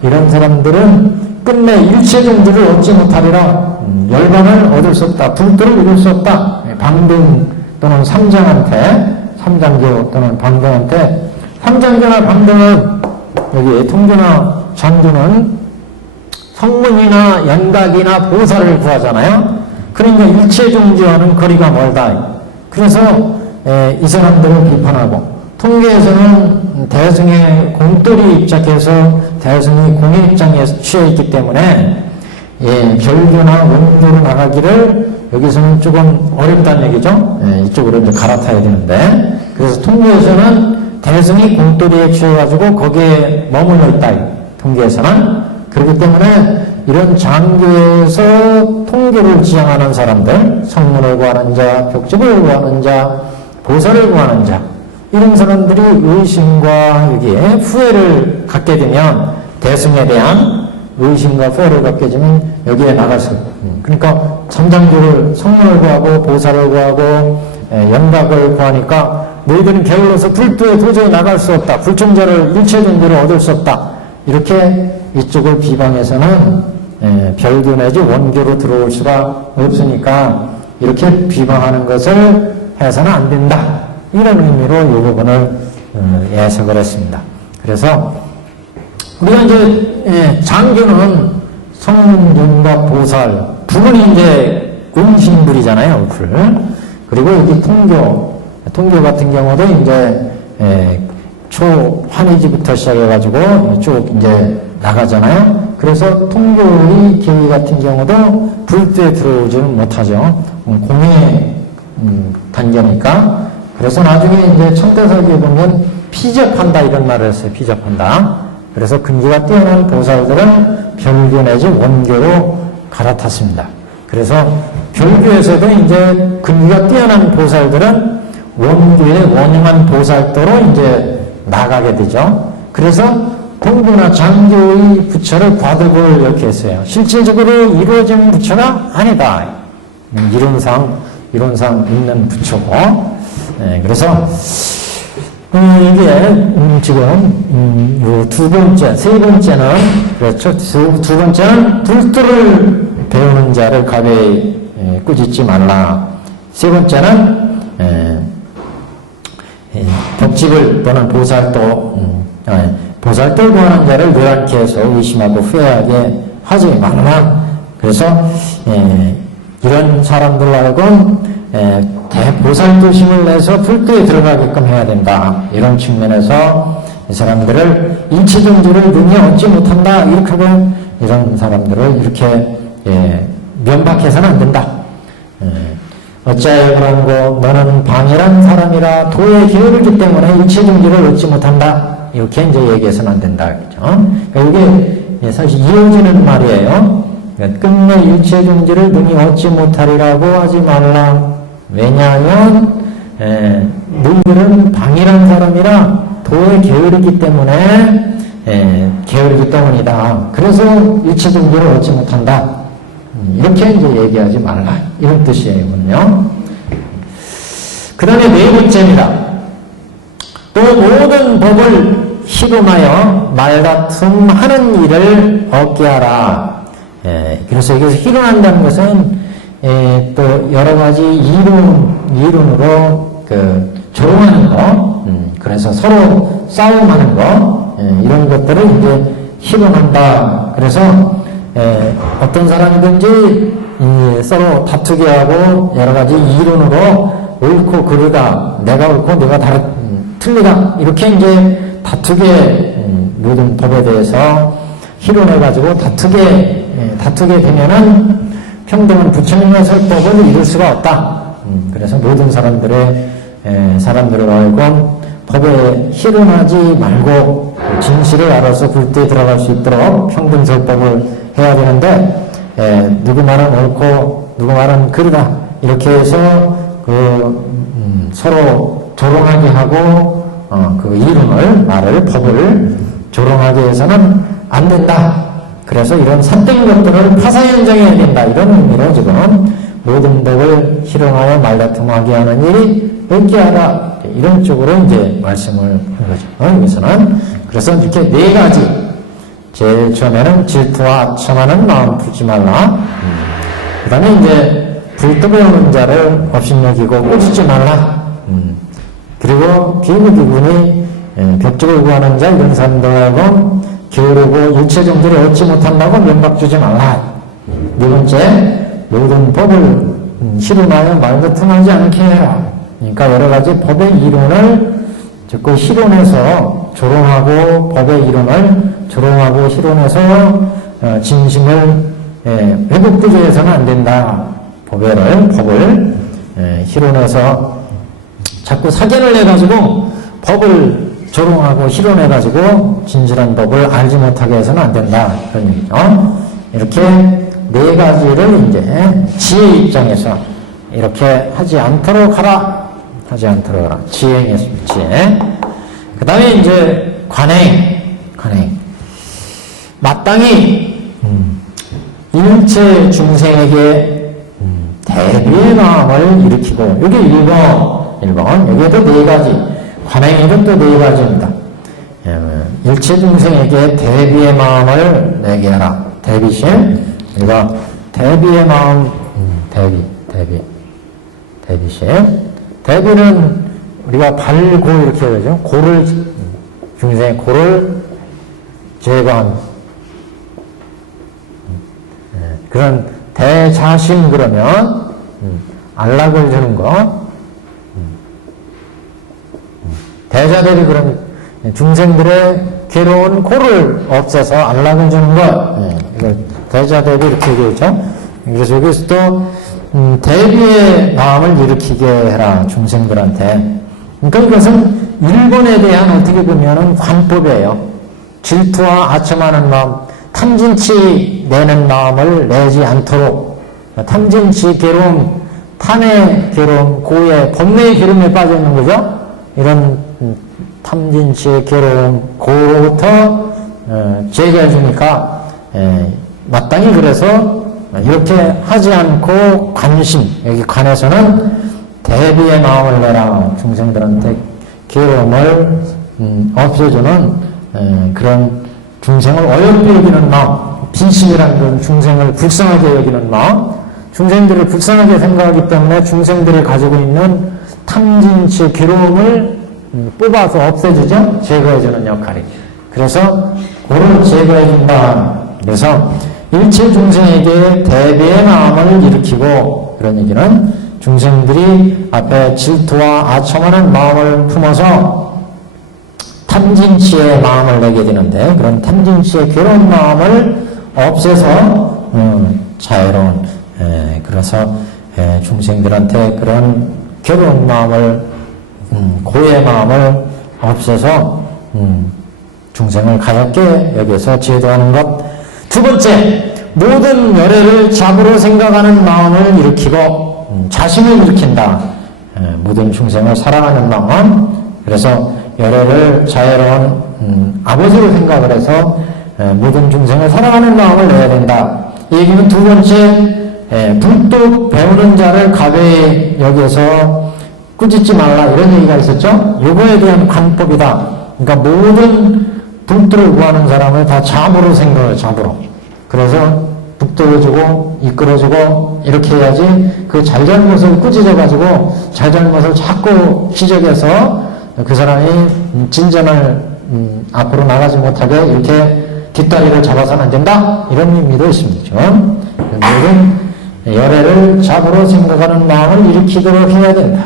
이런 사람들은 끝내 일체정지를 얻지 못하리라. 열반을 얻을 수 없다. 불도를 이룰 수 없다. 방등 또는 삼장교 또는 방등한테 삼장교나 방등은 여기 통교나 장교는 성문이나 연각이나 보살을 구하잖아요. 그러니까 일체정지와는 거리가 멀다. 그래서 이 사람들을 비판하고 통계에서는 대승의 공돌이 입장해서 대승이 공의 입장에 취해 있기 때문에 별교나 원교로 나가기를 여기서는 조금 어렵다는 얘기죠. 이쪽으로 이제 갈아타야 되는데 그래서 통계에서는 대승이 공돌이에 취해가지고 거기에 머물러 있다. 통계에서는 그렇기 때문에 이런 장교에서 통교를 지향하는 사람들, 성문을 구하는 자, 벽지구를 구하는 자, 보살을 구하는 자, 이런 사람들이 의심과 여기에 후회를 갖게 되면 대승에 대한 의심과 후회를 갖게 되면 여기에 나가서 그러니까 삼장교를 성문을 구하고 보살을 구하고 연각을 구하니까 너희들은 게을러서 불도에 도저히 나갈 수 없다. 불정자를 일체정지를 얻을 수 없다. 이렇게 이쪽을 비방해서는 별교 내지 원교로 들어올 수가 없으니까 이렇게 비방하는 것을 해서는 안 된다. 이런 의미로 이 부분을 해석을 했습니다. 그래서 우리가 이제 장교는 성문, 연각, 보살, 부분이 이제 음식물이잖아요, 풀. 그리고 이게 통교 같은 경우도 이제 초환희지부터 시작해가지고 쭉 이제 나가잖아요. 그래서 통교의 기위 같은 경우도 불도에 들어오지는 못하죠. 공의 단계니까. 그래서 나중에 이제 청대설기에 보면 피접한다 이런 말을 했어요. 피접한다. 그래서 근기가 뛰어난 보살들은 별교 내지 원교로 갈아탔습니다. 그래서 별교에서도 이제 근기가 뛰어난 보살들은 원교의 원흉한 보살도로 이제 나가게 되죠. 그래서 공부나 장교의 부처를 과득을 이렇게 했어요. 실질적으로 이루어진 부처가 아니다. 이론상 있는 부처고. 그래서 이게 지금 두 번째, 세 번째는 그렇죠. 두 번째는 불도를 배우는 자를 가벼이 꾸짖지 말라. 세 번째는 덕집을 또는 보살도 구하는 자를 뇌란케 해서 의심하고 후회하게 하지 말라. 그래서 이런 사람들 말고 대보살도심을 내서 불도에 들어가게끔 해야 된다. 이런 측면에서 이 사람들을 일체정지를 능히 얻지 못한다. 이렇게 하고 이런 사람들을 이렇게 면박해서는 안 된다. 어찌하여 그런고 너는 방해란 사람이라 도에 게으르기 때문에 일체정지를 얻지 못한다. 이렇게 이제 얘기해서는 안 된다. 그죠? 그러니까 이게 사실 이어지는 말이에요. 그러니까 끝내 일체정지를 능히 얻지 못하리라고 하지 말라. 왜냐하면 너희들은 방이란 사람이라 도에 게으르기 때문에 게으르기 때문이다. 그래서 일체정지를 얻지 못한다. 이렇게 이제 얘기하지 말라. 이런 뜻이에요. 그 다음에 네 번째입니다. 또 모든 법을 희롱하여 말다툼하는 일을 얻게 하라. 그래서 여기서 희롱한다는 것은 또 여러 가지 이론으로 조롱하는 거, 그래서 서로 싸움하는 거, 이런 것들을 이제 희롱한다. 그래서 어떤 사람이든지 서로 다투게 하고 여러 가지 이론으로 옳고 그르다, 내가 옳고 내가 틀리다, 이렇게 이제 다투게 모든 법에 대해서 희론해가지고 다투게 되면은 평등한 부처님의 설법을 이룰 수가 없다. 그래서 모든 사람들을 알고 법에 희론하지 말고 진실을 알아서 불도에 들어갈 수 있도록 평등 설법을 해야 되는데, 누구 말은 옳고 누구 말은 그르다, 이렇게 해서 서로 조롱하게 하고 법을 조롱하게 해서는 안 된다. 그래서 이런 삿된 것들을 파사현정해야 된다. 이런 의미로 지금 모든 법을 희롱하여 말다툼하게 하는 일이 없게 하라. 이런 쪽으로 이제 말씀을 한 거죠. 여기서는. 그래서 이렇게 네 가지. 제일 처음에는 질투와 첨하는 마음 품지 말라. 그 다음에 이제 불도 배우는 자를 업신여기고 꾸짖지 말라. 그리고 비구기군이 벽적을 구하는 자 이런 사람들하고 게으르고 일체정지를 얻지 못한다고 면박 주지 말라. 네 번째, 모든 법을 희롱하여 말다툼하지 않게 해라. 그러니까 여러 가지 법의 이론을 듣고 희론해서 조롱하고, 법의 이론을 조롱하고 희론해서 진심을 왜곡되게 해서는 안 된다. 법을 희론해서 자꾸 사견을 내가지고 법을 조롱하고 희론해가지고 진실한 법을 알지 못하게 해서는 안 된다. 그런 얘기죠. 이렇게 네 가지를 이제 지혜 입장에서 이렇게 하지 않도록 하라. 지행했습니다. 지혜. 그 다음에 이제 관행. 마땅히 일체 중생에게 대비의 마음을 일으키고, 여기 1번. 여기에도 네 가지. 관행에도 또 네 가지입니다. 일체 중생에게 대비의 마음을 내게 하라. 대비심. 이거 대비의 마음, 대비심. 대비는 우리가 발고 이렇게 하죠. 고를, 중생의 고를 제거한 그런 대자심. 그러면 안락을 주는 거. 대자대비 그런 중생들의 괴로운 고를 없애서 안락을 주는 것. 이걸 대자대비 이렇게 얘기하죠. 그래서 여기서도 대비의 마음을 일으키게 해라 중생들한테. 그러니까 이것은 일본에 대한 어떻게 보면은 관법이에요. 질투와 아첨하는 마음, 탐진치 내는 마음을 내지 않도록, 탐진치 괴로움, 탐의 괴로움, 고의 범내의 괴로움에 빠져 있는 거죠. 이런 탐진치의 괴로움, 고로부터 제거해 주니까 마땅히 그래서 이렇게 하지 않고 관심, 여기 관에서는 대비의 마음을 내라. 중생들한테 괴로움을 없애주는 그런 중생을 어렵게 여기는 마음, 빈심이라는 건 중생을 불쌍하게 여기는 마음, 중생들을 불쌍하게 생각하기 때문에 중생들이 가지고 있는 탐진치 괴로움을 뽑아서 없애주죠. 제거해주는 역할이. 그래서 그를 제거해준다. 그래서 일체 중생에게 대비의 마음을 일으키고, 그런 얘기는 중생들이 앞에 질투와 아첨하는 마음을 품어서 탐진치의 마음을 내게 되는데, 그런 탐진치의 괴로운 마음을 없애서 자유로운, 그래서 중생들한테 그런 괴로운 마음을, 고의 마음을 없애서 중생을 가볍게 여기서 제도하는 것. 두 번째, 모든 열애를 잡으로 생각하는 마음을 일으키고 자신을 일으킨다. 모든 중생을 사랑하는 마음. 그래서 열애를 자애로운 아버지로 생각을 해서 모든 중생을 사랑하는 마음을 내야 된다. 이 얘기는 두 번째, 불뚝 배우는 자를 가벼이 여기서 꾸짖지 말라, 이런 얘기가 있었죠. 요거에 대한 관법이다. 그러니까 모든 불뚝을 구하는 사람을 다 잡으로 생각을, 잡으로. 그래서 북돋워주고 이끌어주고 이렇게 해야지, 그 잘잘못을 꾸짖어가지고 잘잘못을 자꾸 지적해서 그 사람이 진전을 앞으로 나가지 못하게 이렇게 뒷다리를 잡아서는 안 된다, 이런 의미도 있습니다. 모든 열애를 잡으로 생각하는 마음을 일으키도록 해야 된다.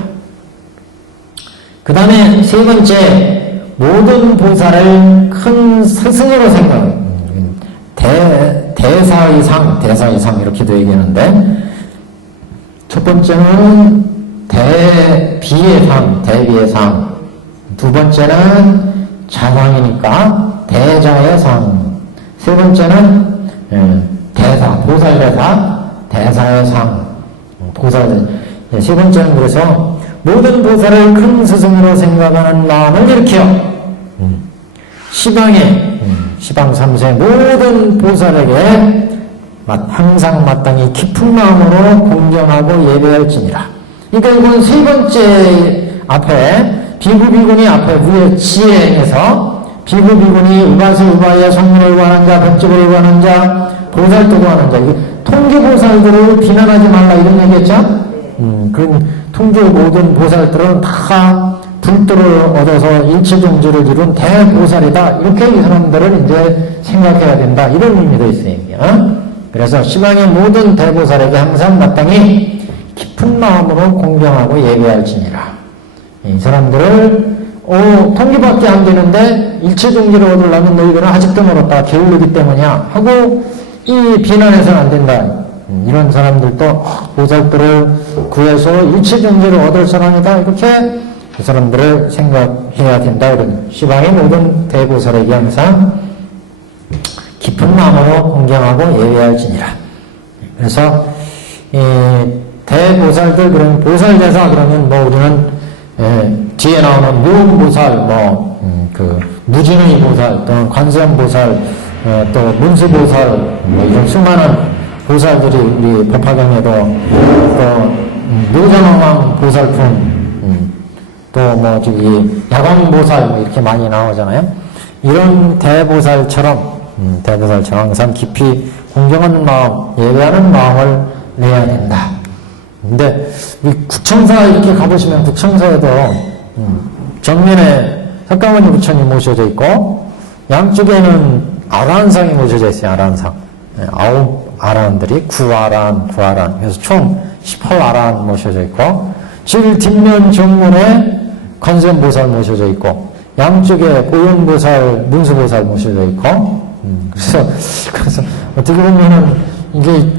그 다음에 세 번째, 모든 보살을 큰 스승으로 생각합니다. 대사의 상 이렇게도 얘기하는데, 첫 번째는 대비의 상, 두 번째는 자상이니까 대자의 상, 세 번째는 대사의 상, 세 번째는 그래서 모든 보살을 큰 스승으로 생각하는 마음을 일으켜 시방 3세 모든 보살에게 항상 마땅히 깊은 마음으로 공경하고 예배할지니라. 그러니까 이건 세 번째 앞에 비구비군이 앞에 위에 지혜에서 비구비군이 우바세 성문을 구하는 자, 백집을 구하는 자, 보살도 구하는 자, 통주보살들을 비난하지 말라, 이런 얘기했죠. 그 통주 모든 보살들은 다 불도를 얻어서 일체종지를 이룬 대보살이다, 이렇게 이 사람들을 이제 생각해야 된다, 이런 의미도 있어요. 그래서 시방의 모든 대보살에게 항상 마땅히 깊은 마음으로 공경하고 예배할지니라. 이 사람들을 통기밖에 안 되는데 일체종지를 얻으려면 너희들은 아직도 멀었다, 게을르기 때문이야 하고 이 비난해서는 안 된다. 이런 사람들도 보살들을 구해서 일체종지를 얻을 사람이다, 이렇게 그 사람들을 생각해야 된다. 이런 시방의 모든 대보살에게 항상 깊은 마음으로 공경하고 예배할지니라. 그래서 이 대보살들, 그런 보살대사, 그러면 뭐 우리는 뒤에 나오는 무음보살, 그 무진의 보살, 또는 관세음보살, 또 문수보살, 이런 수많은 보살들이 우리 법화경에도, 또 묘전왕왕 보살품, 또 야광보살 이렇게 많이 나오잖아요. 이런 대보살처럼 항상 깊이 공경하는 마음, 예배하는 마음을 내야 된다. 근데 이 구청사 이렇게 가보시면, 구청사에도 정면에 석가모니 부처님 모셔져 있고 양쪽에는 아라한상이 모셔져 있어요. 아라한상. 아라한들이 구아라한, 구아라한. 그래서 총 18아라한 모셔져 있고, 질 뒷면 정문에 관세음보살 모셔져 있고, 양쪽에 보현보살, 문수보살 모셔져 있고, 그래서 어떻게 보면은 이게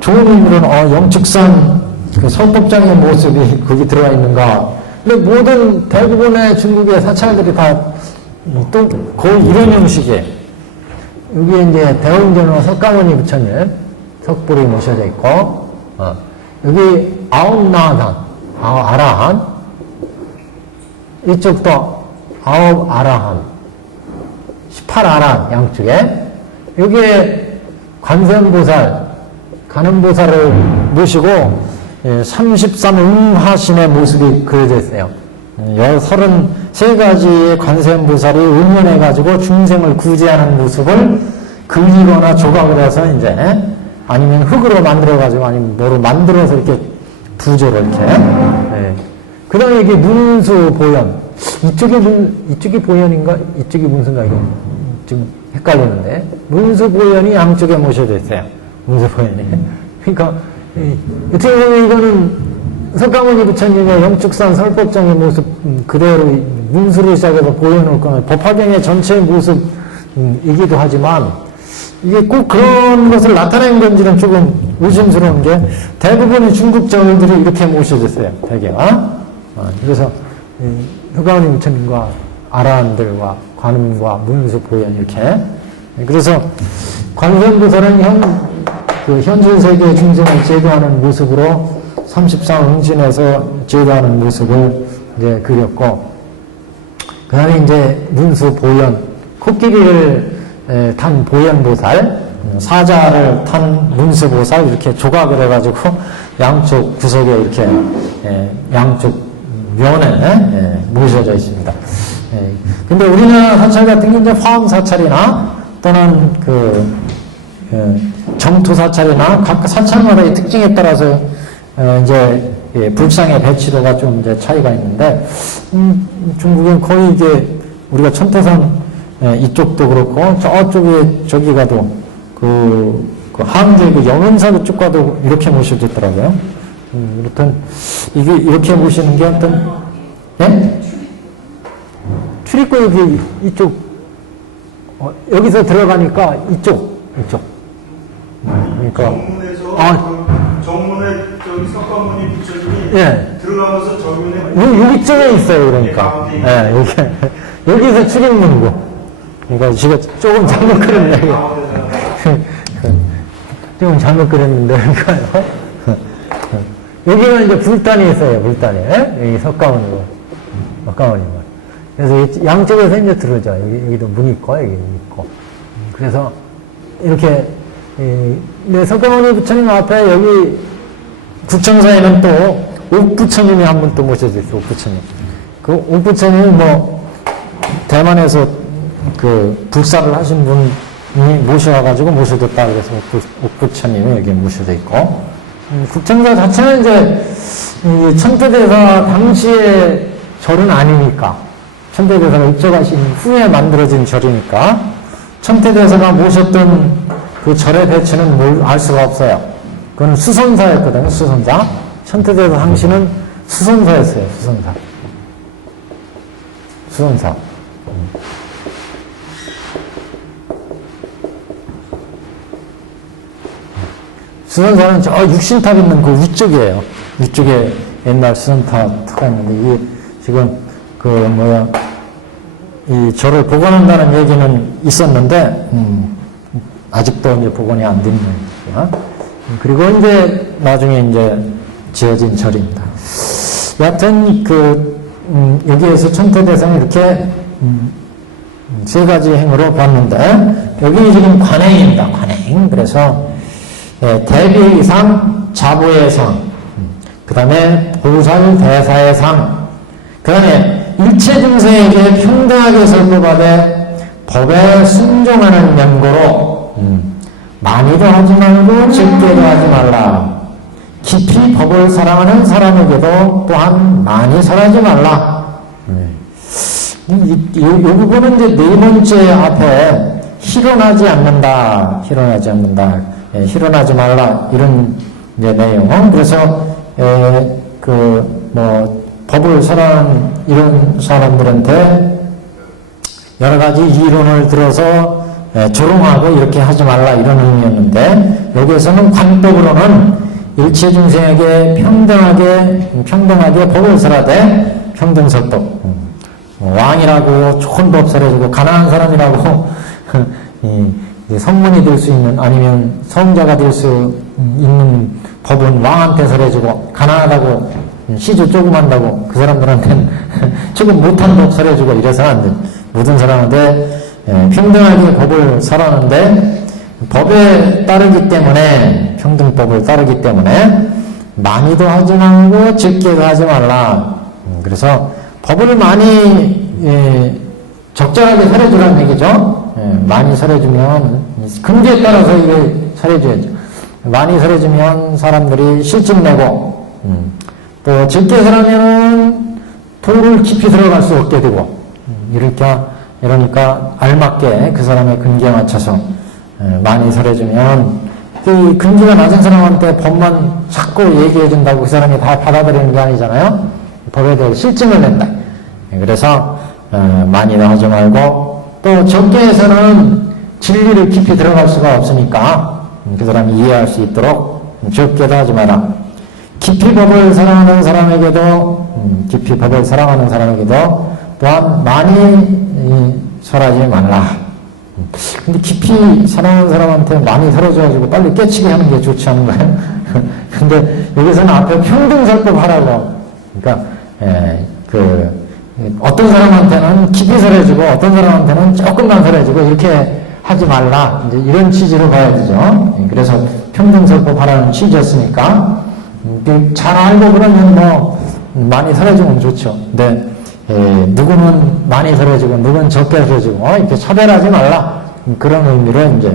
좋은 의미로는 영축산 그 설법장의 모습이 거기 들어가 있는가. 근데 모든 대부분의 중국의 사찰들이 다 또 거의 이런 형식이에요. 여기 이제 대원전호 석가모니 부처님 석불이 모셔져 있고, 여기 아홉나단, 아라한, 이쪽도 아홉 아라한, 18아라한 양쪽에, 여기에 관세음보살, 관음보살을 모시고 33응하신의 모습이 그려져 있어요. 33가지의 관세음보살이 응연해가지고 중생을 구제하는 모습을 그리거나 조각을 해서 이제, 아니면 흙으로 만들어가지고, 아니면 뭐로 만들어서 이렇게 부조로 이렇게. 그 다음에 이게 문수 보현. 이쪽이 보현인가? 이쪽이 문수인가? 이거 지금 헷갈리는데. 문수 보현이 양쪽에 모셔져 있어요. 문수 보현이. 그러니까, 어떻게 보면 이거는 석가모니 부처님의 영축산 설법장의 모습 그대로 문수를 시작해서 보여놓을 거는 법화경의 전체의 모습이기도 하지만, 이게 꼭 그런 것을 나타낸 건지는 조금 의심스러운 게, 대부분의 중국 절들이 이렇게 모셔졌어요. 대개가. 그래서 석가모니 부처님과 아라한들과 관음과 문수 보현 이렇게. 그래서 관세음보살은 현실 세계 중생을 제도하는 모습으로 33응진에서 제도하는 모습을 이제 그렸고, 그 다음에 이제 문수 보현, 코끼리를 탄 보현보살, 사자를 탄 문수보살 이렇게 조각을 해가지고 양쪽 구석에 이렇게 양쪽 면에 모셔져 있습니다. 근데 우리나라 사찰 같은 게 이제 화엄 사찰이나 또는 정토 사찰이나 각 사찰마다의 특징에 따라서 이제 불상의 배치도가 좀 이제 차이가 있는데, 중국은 거의 이게 우리가 천태산 이쪽도 그렇고 저쪽에 저기 가도 그 한계 그 영흥사 그쪽 가도 이렇게 모셔졌더라고요. 그렇든 이게 이렇게 모시는 게 어떤 출입구 여기 이쪽 여기서 들어가니까 이쪽 그러니까 정문에 저기 석가모니 부처님이 들어가면서 정문에 여기쯤에 있어요. 그러니까 여기서 출입문구. 그러니까 제가 조금 잘못 그렸네. 조금 잘못 그렸는데 그러니까요. 여기는 이제 불단이 있어요. 불단이 여기 석가모니고. 그래서 양쪽에서 이제 들어오죠. 여기도 문이 있고 여기 있고. 그래서 이렇게 석가모니 부처님 앞에 여기 국정사에는 또 옥부처님이 한 분 또 모셔져 있어요. 옥부처님. 그 옥부처님은 뭐 대만에서 그 불사를 하신 분이 모셔와가지고 모셔졌다 그래서 옥부처님이 여기 모셔져 있고, 국정사 자체는 이제 천태대사 당시의 절은 아니니까, 천태대사가 입적하신 후에 만들어진 절이니까 천태대사가 모셨던 그 절의 배치는 알 수가 없어요. 그건 수선사였거든요. 수선사. 천태대사 당시는 수선사였어요. 수선사. 수선사는 저 육신탑 있는 그 위쪽이에요. 위쪽에 옛날 수선탑가 있는데, 이게 지금 이 절을 복원한다는 얘기는 있었는데, 아직도 이제 복원이 안 된 모양이고요. 그리고 이제 나중에 이제 지어진 절입니다. 여하튼 여기에서 천태대사는 이렇게 세 가지 행으로 봤는데, 여기 지금 관행입니다. 관행. 그래서 대비의 상, 자보의 상, 그 다음에 보살 대사의 상, 그 다음에 일체 중생에게 평등하게 설법하되 법에 순종하는 면고로 많이도 하지 말고 적게도 하지 말라. 깊이 법을 사랑하는 사람에게도 또한 많이 설하지 말라. 이 부분은 이제 네 번째 앞에 희론하지 않는다. 실현하지 말라 이런 이제 내용. 그래서 법을 설하는 이런 사람들한테 여러 가지 이론을 들어서 조롱하고 이렇게 하지 말라 이런 의미였는데, 여기에서는 관법으로는 일체 중생에게 평등하게 법을 설하되 평등설법, 왕이라고 좋은 법 설해주고 가난한 사람이라고 성문이 될 수 있는, 아니면 성자가 될 수 있는 법은 왕한테 설해주고, 가난하다고 시주 조금 한다고 그 사람들한테는 조금 못한 법 설해주고 이래서는 안 돼. 모든 사람한테 평등하게 법을 설하는데, 법에 따르기 때문에, 평등법을 따르기 때문에 많이도 하지 말고 적게도 하지 말라. 그래서 법을 많이 적절하게 설해주라는 얘기죠. 많이 설해주면 근기에 따라서 이게 설해줘야죠. 많이 설해주면 사람들이 실증 내고, 또 적게 설하면은 도를 깊이 들어갈 수 없게 되고, 이러니까 알맞게 그 사람의 근기에 맞춰서 많이 설해주면, 이 근기가 낮은 사람한테 법만 자꾸 얘기해준다고 그 사람이 다 받아들이는 게 아니잖아요. 법에 대해 실증을 낸다. 그래서 많이도 하지 말고, 또 적게 해서는 진리를 깊이 들어갈 수가 없으니까 그 사람이 이해할 수 있도록 적게도 하지 마라. 깊이 법을 사랑하는 사람에게도 또한 많이 설하지 말라. 근데 깊이 사랑하는 사람한테 많이 설해줘가지고 빨리 깨치게 하는 게 좋지 않은가요? 근데 여기서는 앞에 평등설법 하라고. 그러니까 어떤 사람한테는 깊이 설해주고 어떤 사람한테는 조금만 설해주고 이렇게 하지 말라. 이제 이런 취지로 봐야 되죠. 그래서 평등설법 하라는 취지였으니까. 잘 알고 그러면 많이 설해주면 좋죠. 근데 누구는 많이 설해주고 누구는 적게 설해주고 이렇게 차별하지 말라. 그런 의미로 이제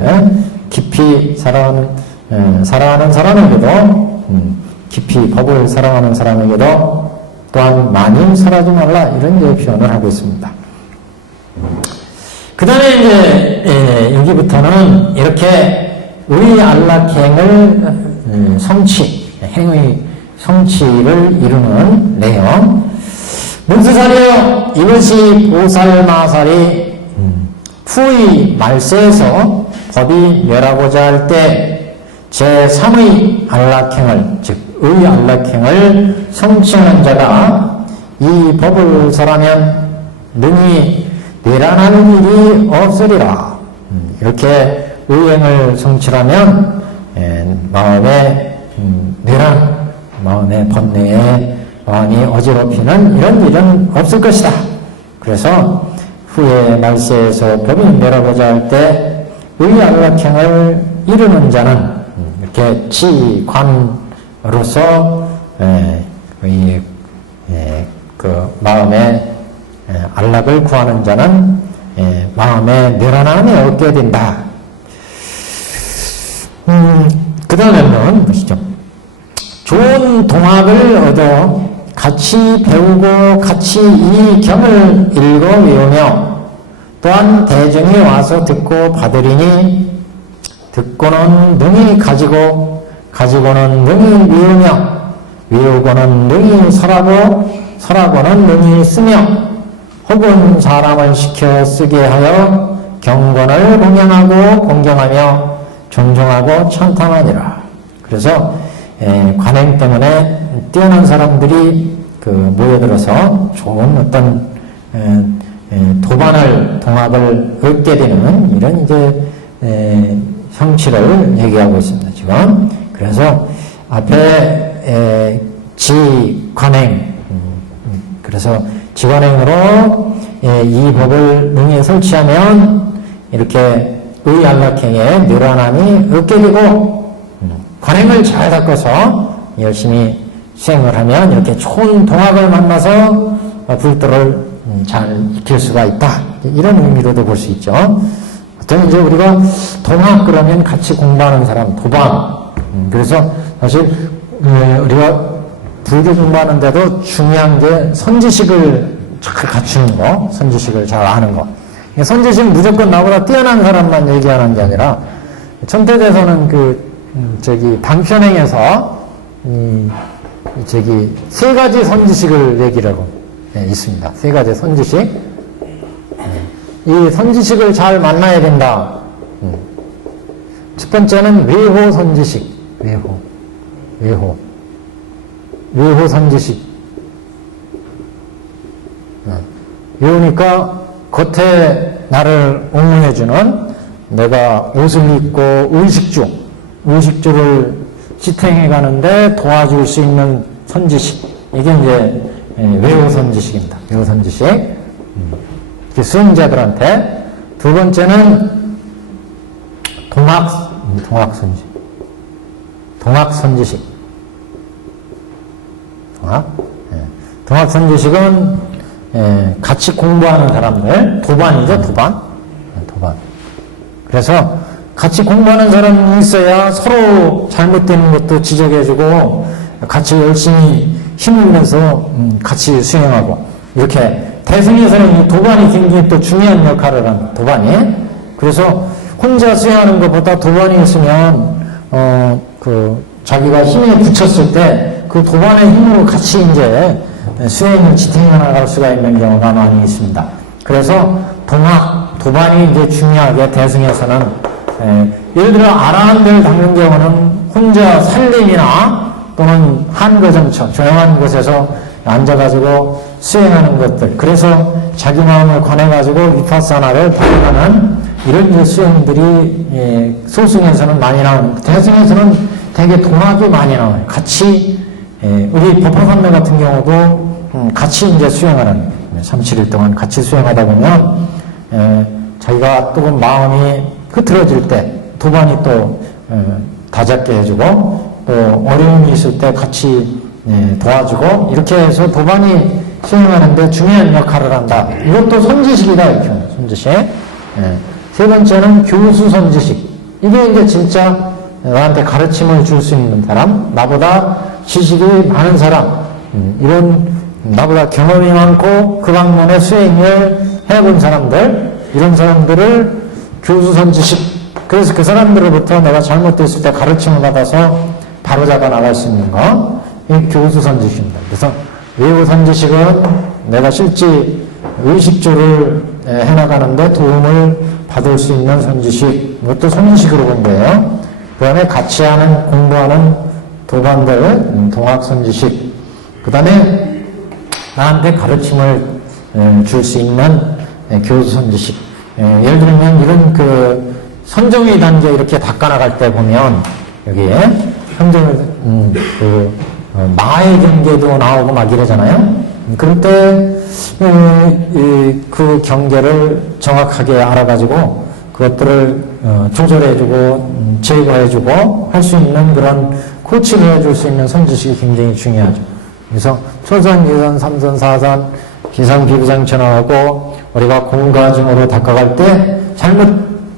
깊이 사랑하는 사람에게도, 깊이 법을 사랑하는 사람에게도 또한 많이 설하지 말라, 이런 이제 표현을 하고 있습니다. 그 다음에 이제 여기부터는 이렇게 우리 안락행을 행의 성취를 이루는 내용. 문수사려, 이것이 보살마살이 후의 말세에서 법이 멸하고자 할 때 제3의 안락행을, 즉 의 안락행을 성취하는 자가 이 법을 설하면 능히 내란하는 일이 없으리라. 이렇게 의행을 성취하면 마음의 내란, 마음의 번뇌에 마음이 어지럽히는 이런 일은 없을 것이다. 그래서 후에 말세에서 법이 멸하고자 할 때 의 안락행을 이루는 자는 이렇게 지관으로서 그 마음의 안락을 구하는 자는 마음의 내란함이 얻게 된다. 그 다음에는 보시죠. 좋은 동학을 얻어 같이 배우고 같이 이 경을 읽어 외우며 또한 대중이 와서 듣고 받으리니 듣고는 능히 가지고는 능히 외우며 외우고는 능히 설하고는 능히 쓰며 혹은 사람을 시켜 쓰게 하여 경건을 공경하며 존중하고 찬탄하니라. 그래서 관행 때문에 뛰어난 사람들이 모여들어서 좋은 어떤 동학을 얻게 되는 이런 이제 형치를 얘기하고 있습니다, 지금. 그래서 앞에 지관행, 그래서 지관행으로 이 법을 능히 설치하면 이렇게 의 안락행에 늘어남이 얻게 되고, 관행을 잘 닦아서 열심히 수행을 하면 이렇게 좋은 동학을 만나서 불도를 잘 익힐 수가 있다. 이런 의미로도 볼 수 있죠. 어떤 이제 우리가 동학 그러면 같이 공부하는 사람, 도반. 그래서 사실 우리가 불교 공부하는데도 중요한 게 선지식을 잘 갖추는 거, 선지식을 잘 아는 거. 선지식 무조건 나보다 뛰어난 사람만 얘기하는 게 아니라 천태대에서는 방편행에서 세 가지 선지식을 얘기를 하고 있습니다. 세 가지 선지식. 이 선지식을 잘 만나야 된다. 첫 번째는 외호 선지식. 외호 선지식. 외우니까 겉에 나를 옹호해주는, 내가 옷을 입고 의식주를 지탱해 가는데 도와줄 수 있는 선지식. 이게 이제 외호 선지식입니다. 외호 선지식. 수행자들한테. 두 번째는 동학 선지식. 동학 선지식은 같이 공부하는 사람들, 도반이죠, 도반. 그래서 같이 공부하는 사람이 있어야 서로 잘못되는 것도 지적해주고 같이 열심히 힘을 내서 같이 수행하고, 이렇게 대승에서는 이 도반이 굉장히 또 중요한 역할을 한 도반이. 그래서 혼자 수행하는 것보다 도반이 있으면 자기가 힘에 붙였을 때 그 도반의 힘으로 같이 이제 수행을 지탱해 나갈 수가 있는 경우가 많이 있습니다. 그래서 도반이 이제 중요하게 대승에서는, 예를 들어 아라한들 닦는 경우는 혼자 산림이나 또는 한거정처 조용한 곳에서 앉아가지고 수행하는 것들, 그래서 자기 마음을 권해가지고 위파사나를 발휘하는 이런 이제 수행들이 소승에서는 많이 나옵니다. 대승에서는 되게 동학이 많이 나와요. 같이, 우리 법화산매 같은 경우도 같이 이제 수행하는, 37일 동안 같이 수행하다 보면 자기가 조금 마음이 흐트러질 때 도반이 또 다잡게 해주고, 또 어려움이 있을 때 같이 도와주고, 이렇게 해서 도반이 수행하는데 중요한 역할을 한다. 이것도 선지식이다, 이렇게. 선지식. 세 번째는 교수 선지식. 이게 이제 진짜 나한테 가르침을 줄 수 있는 사람, 나보다 지식이 많은 사람, 이런 나보다 경험이 많고 그 방면에 수행을 해본 사람들, 이런 사람들을 교수 선지식. 그래서 그 사람들로부터 내가 잘못됐을 때 가르침을 받아서 바로잡아 나갈 수 있는 거, 이 교수 선지식입니다. 그래서 외부 선지식은 내가 실제 의식주를 해나가는데 도움을 받을 수 있는 선지식, 이것도 선지식으로 본 거예요. 그 다음에 같이 공부하는 도반들, 동학 선지식. 그 다음에 나한테 가르침을 줄 수 있는 교수 선지식. 예를 들면 이런 선정의 단계 이렇게 닦아나갈 때 보면 여기에 마의 경계도 나오고 막 이러잖아요. 그럴 때 그 경계를 정확하게 알아가지고 그것들을 조절해주고 제거해주고 할 수 있는 그런 코치를 해줄 수 있는 선지식이 굉장히 중요하죠. 그래서 초선, 기선, 삼선, 사선, 기상, 비부장천하고 우리가 공과증으로 닦아갈 때 잘못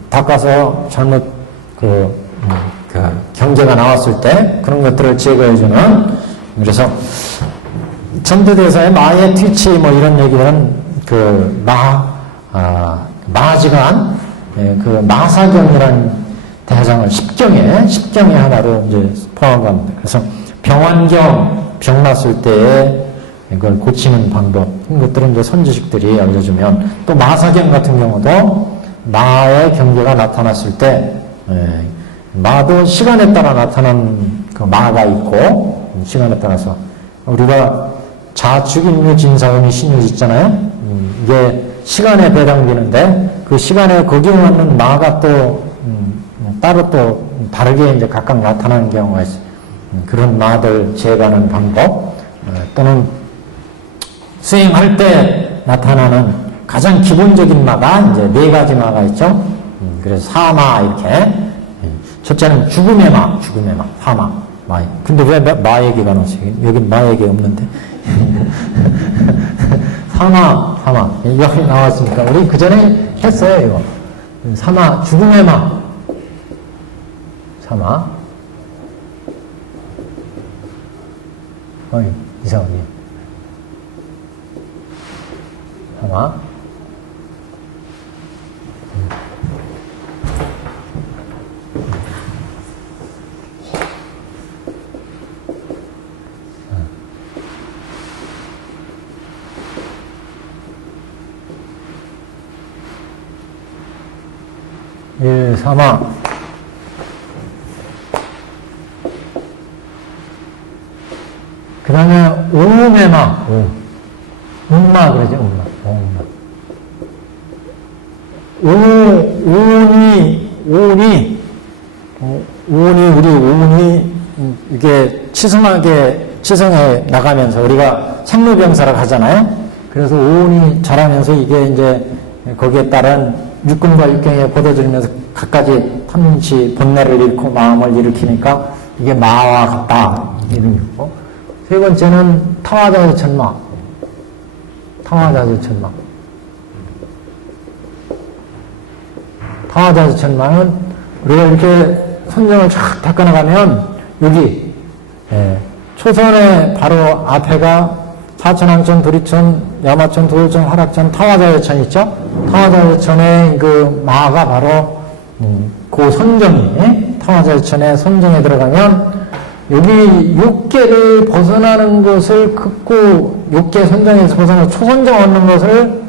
닦아서 잘못 경계가 나왔을 때 그런 것들을 제거해주는. 그래서 전도대사의 마의 트위치 뭐 이런 얘기들은 마지간 마사경이라는 대상을 10경의 하나로 이제 포함한 겁니다. 그래서 병 났을 때에 이걸 고치는 방법, 이런 것들은 이제 선지식들이 알려주면, 또 마사경 같은 경우도 마의 경계가 나타났을 때, 마도 시간에 따라 나타나는 그 마가 있고, 시간에 따라서 우리가 자축인묘 진사오미 신유 있잖아요. 이게 시간에 배당되는데 그 시간에 거기에 맞는 마가 또 따로 또 다르게 이제 각각 나타나는 경우가 있어요. 그런 마들 제거하는 방법, 또는 수행할 때 나타나는 가장 기본적인 마가 이제 4가지 마가 있죠. 그래서 사마 이렇게. 첫째는 죽음의 마, 사마. 마. 근데 왜 마 얘기가 나왔어요? 여긴 마 얘기 없는데. 사마. 여기 나왔으니까. 우리 그 전에 했어요, 이거. 사마, 죽음의 마. 사마. 이상하게. 사마. 삼아. 그 다음에 오메마. 음마 그러죠. 오니 우리 오니 이게 치성해 나가면서 우리가 생로병사를 하잖아요. 그래서 오니 자라면서 이게 이제 거기에 따른 육군과 육경에 보도들면서 갖가지 탐시 본내를 잃고 마음을 일으키니까 이게 마와 같다 이런 거고. 세 번째는 타화자재천마. 타화자재천마는 우리가 이렇게 선정을 쫙 닦아나가면 여기 초선의 바로 앞에가 사천항천, 도리천, 야마천, 도울천, 화락천, 타화자재천 있죠? 타화자재천의 그 마가 바로 그 선정이 타화자재천의 선정에 들어가면 여기 육계를 벗어나는 것을 긋고 육계 선정에서 벗어나 초선정 얻는 것을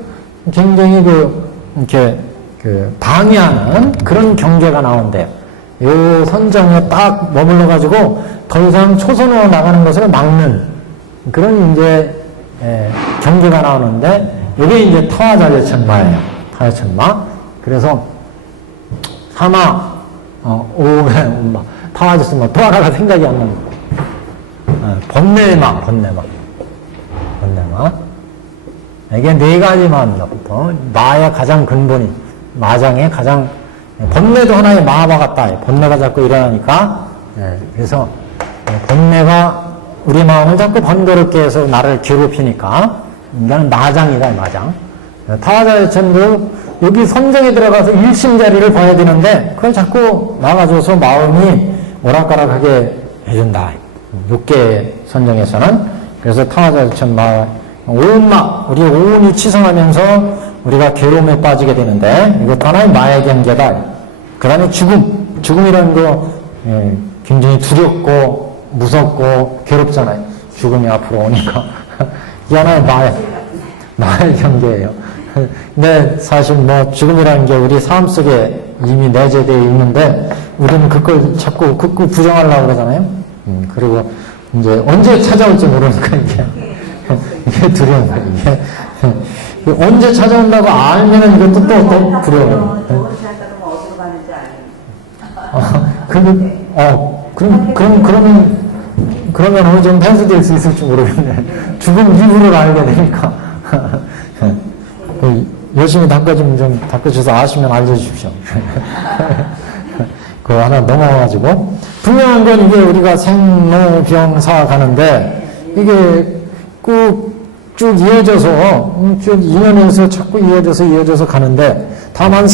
굉장히 이렇게 방해하는 그런 경계가 나온대요. 요 선정에 딱 머물러 가지고 더 이상 초선으로 나가는 것을 막는 그런 이제 경계가 나오는데 이게 이제 타화자재천마예요. 타화자재천마. 그래서 사마, 오마, 타화자재천마 또 하나가 생각이 안 납니다. 번뇌마. 이게 네 가지 마입니다. 마의 가장 근본이 마장의 가장 번뇌도 하나의 마와 같다. 번뇌가 자꾸 일어나니까 그래서 번뇌가 우리 마음을 자꾸 번거롭게 해서 나를 괴롭히니까 나는 마장이다. 마장. 타화자재천도 여기 선정에 들어가서 일심자리를 봐야 되는데 그걸 자꾸 막아줘서 마음이 오락가락하게 해준다. 6개 선정에서는. 그래서 타화자재천마 오운마, 우리 오운이 치성하면서 우리가 괴로움에 빠지게 되는데 이것도 하나의 마의 경계다. 그 다음에 죽음이라는 거 굉장히 두렵고 무섭고 괴롭잖아요. 죽음이 앞으로 오니까 이 하나의 마의 경계예요. 근데 사실 뭐 죽음이라는 게 우리 삶 속에 이미 내재되어 있는데 우리는 그걸 자꾸 극구 부정하려고 그러잖아요. 그리고 이제 언제 찾아올지 모르니까 이게 두려운 거예요. 이게 언제 찾아온다고 알면은 이것도 또 두려워요. 그러면 어느 정도 해소될 수 있을지 모르겠네. 죽음 이후를 알게 되니까. 열심히 닦아주면 좀 닦아줘서 아시면 알려주십시오. 그거 하나 넘어가가지고. 분명한 건 이게 우리가 생로병사 가는데, 이게 쭉 이어져서, 쭉 인연에서 자꾸 이어져서 가는데, 다만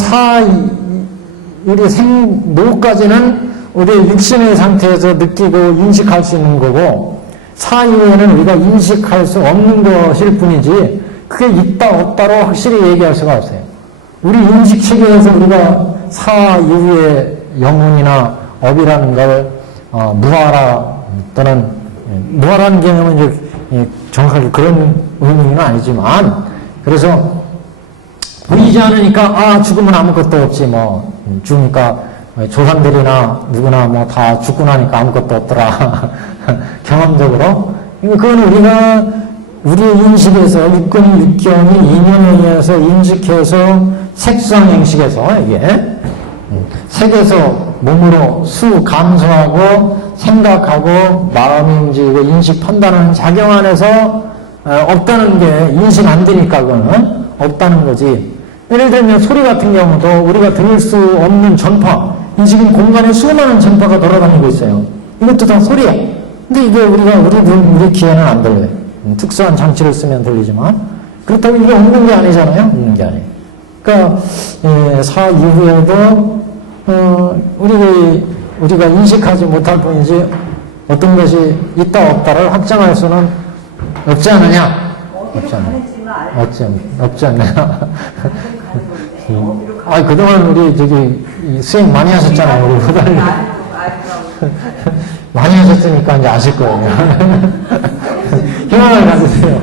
우리 생로까지는 우리의 육신의 상태에서 느끼고 인식할 수 있는 거고, 사 이후에는 우리가 인식할 수 없는 것일 뿐이지, 그게 있다 없다로 확실히 얘기할 수가 없어요. 우리 인식 체계에서 우리가 사 이후에 영혼이나 업이라는 걸 무하라 또는 무하라는 개념은 이제 정확하게 그런 의미는 아니지만 그래서 보이지 않으니까 죽으면 아무것도 없지 뭐 죽으니까 조상들이나 누구나 뭐 다 죽고 나니까 아무것도 없더라 경험적으로 그건 우리가 우리의 인식에서 육근이 육경이 인연에 의해서 인식해서 색상행식에서 이게 색에서 몸으로 감소하고 생각하고 마음이 움직이고 인식 판단하는 작용 안에서 없다는 게 인식 안 되니까 그거는 없다는 거지. 예를 들면 소리 같은 경우도 우리가 들을 수 없는 전파 지금 공간에 수많은 전파가 돌아다니고 있어요. 이것도 다 소리야. 근데 이게 우리 귀에는 안 들려요. 특수한 장치를 쓰면 들리지만 그렇다고 이게 없는 게 아니잖아요. 있는 게 아니에요. 그러니까 사 이후에도 우리가 인식하지 못할 뿐이지 어떤 것이 있다 없다를 확정할 수는 없지 않느냐? 없지 않느냐? 그동안 우리 수행 많이 하셨잖아요. 우리 후달리 많이 하셨으니까 이제 아실 거예요. 희망을 가지세요.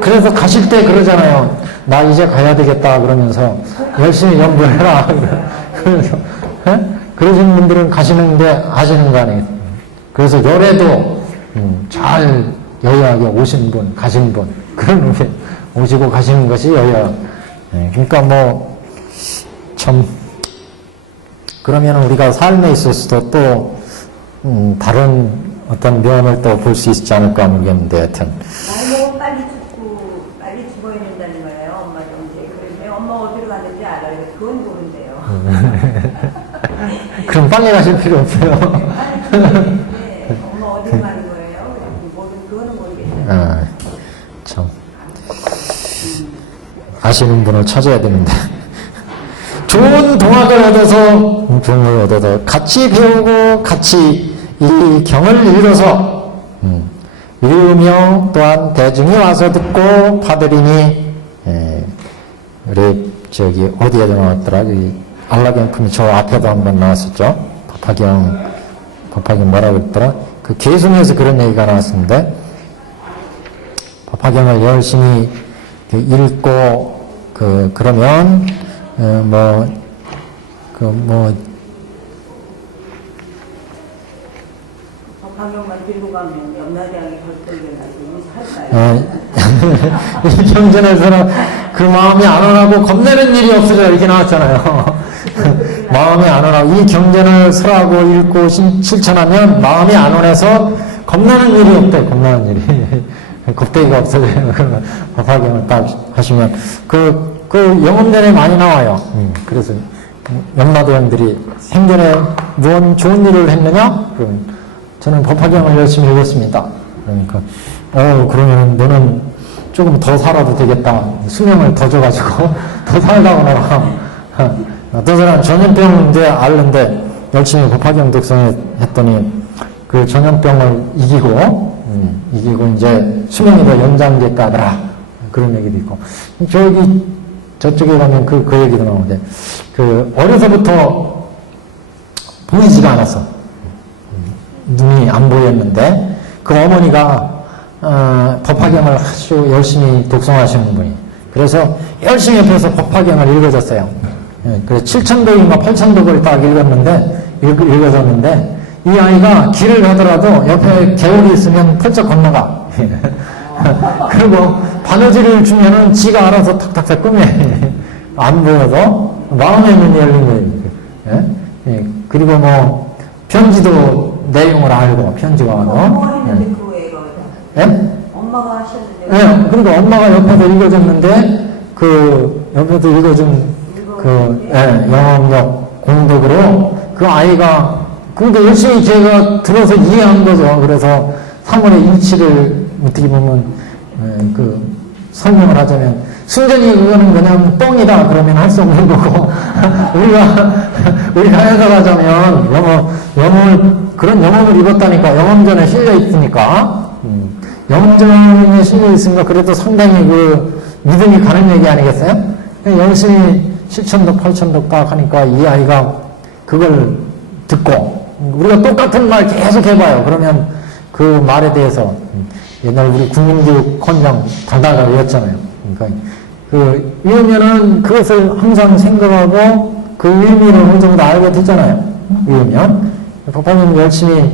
그래서 가실 때 그러잖아요. 나 이제 가야 되겠다 그러면서 열심히 연구해라. 그래서 그러신 분들은 가시는데 하시는 거 아니겠어요? 그래서 열애도 잘 여여하게 오신 분, 가신 분 그런 게 오시고 가시는 것이 여여. 그러니까 뭐 참 그러면 우리가 삶에 있어서도 또 다른 어떤 면을 또 볼 수 있지 않을까 모르겠는데 하여튼 나이 먹으면 빨리 죽고 빨리 죽어야 된다는 거예요. 엄마도 이제 그런데 엄마 어디로 갔는지 알아요. 그건 모른대요. 그럼 빨리 가실 필요 없어요. 엄마 어디로 가는 거예요? 그거는 모르겠어요. 참 아시는 분을 찾아야 되는데 좋은 동학을 얻어서 종을 얻어서 같이 배우고 같이 이 경을 읽어서 읽으며 또한 대중이 와서 듣고 파들이니 우리 저기 어디에 나왔더라? 안락연품이 저 앞에도 한번 나왔었죠. 법화경 뭐라고 했더라? 그 개송에서 그런 얘기가 나왔었는데 법화경을 열심히 읽고 그러면 법화경만 들고 가면 염라대왕이 벌떡 일어나서 할까요? 이 경전에서는 그 마음이 안 원하고 겁내는 일이 없어져 이렇게 나왔잖아요. 마음이 안 원하고 이 경전을 설하고 읽고 실천하면 마음이 안 원해서 겁나는 일이 없대. 겁나는 일이 겁대기가 없어져요. 법화경을 딱 하시면 그 영업전에 많이 나와요. 그래서 염라대왕들이 생전에 무언 좋은 일을 했느냐? 그러면 저는 법화경을 열심히 읽었습니다. 그러니까 그러면 너는 조금 더 살아도 되겠다. 수명을 더 줘가지고 더 살라고 나가. 어떤 사람은 전염병 이제 앓는데 열심히 법화경 독서했더니 그 전염병을 이기고 이제 수명이 더 연장됐다더라. 그런 얘기도 있고. 저쪽에 가면 그 얘기도 나오는데, 어려서부터 보이지가 않았어. 눈이 안 보였는데, 그 어머니가, 법화경을 아주 열심히 독송하시는 분이. 그래서 열심히 옆에서 법화경을 읽어줬어요. 그래서 7,000독인가 8,000독을 딱 읽어줬는데, 이 아이가 길을 가더라도 옆에 개울이 있으면 펄쩍 건너가. 그리고 바느질을 주면은 지가 알아서 탁탁탁 끄매. 안 보여도 마음의 눈이 열린 거예요. 그리고 뭐 편지도 내용을 알고 편지가 와도. 엄마가 했는데 그 애가. 예? 엄마가 하셨는데. 예. 그리고 엄마가 옆에서 읽어줬는데 옆에서 읽어준 영업력 공덕으로 그 아이가 그러니까 열심히 제가 들어서 이해한 거죠. 그래서 3월의 이치를 어떻게 보면 설명을 하자면 순전히 그거는 그냥 똥이다 그러면 할 수 없는 거고 우리가 해석하자면 그런 영험을 입었다니까 영험전에 실려 있으니까 영험전에 실려 있으니까 그래도 상당히 믿음이 가는 얘기 아니겠어요? 열심히 7,000독 8,000독 딱 하니까 이 아이가 그걸 듣고 우리가 똑같은 말 계속 해봐요. 그러면 그 말에 대해서 옛날 우리 국민교육 헌장 달달달 외웠잖아요. 그러니까 외우면은 그것을 항상 생각하고 그 의미를 어느 정도 알게 되잖아요. 외우면 법화경 열심히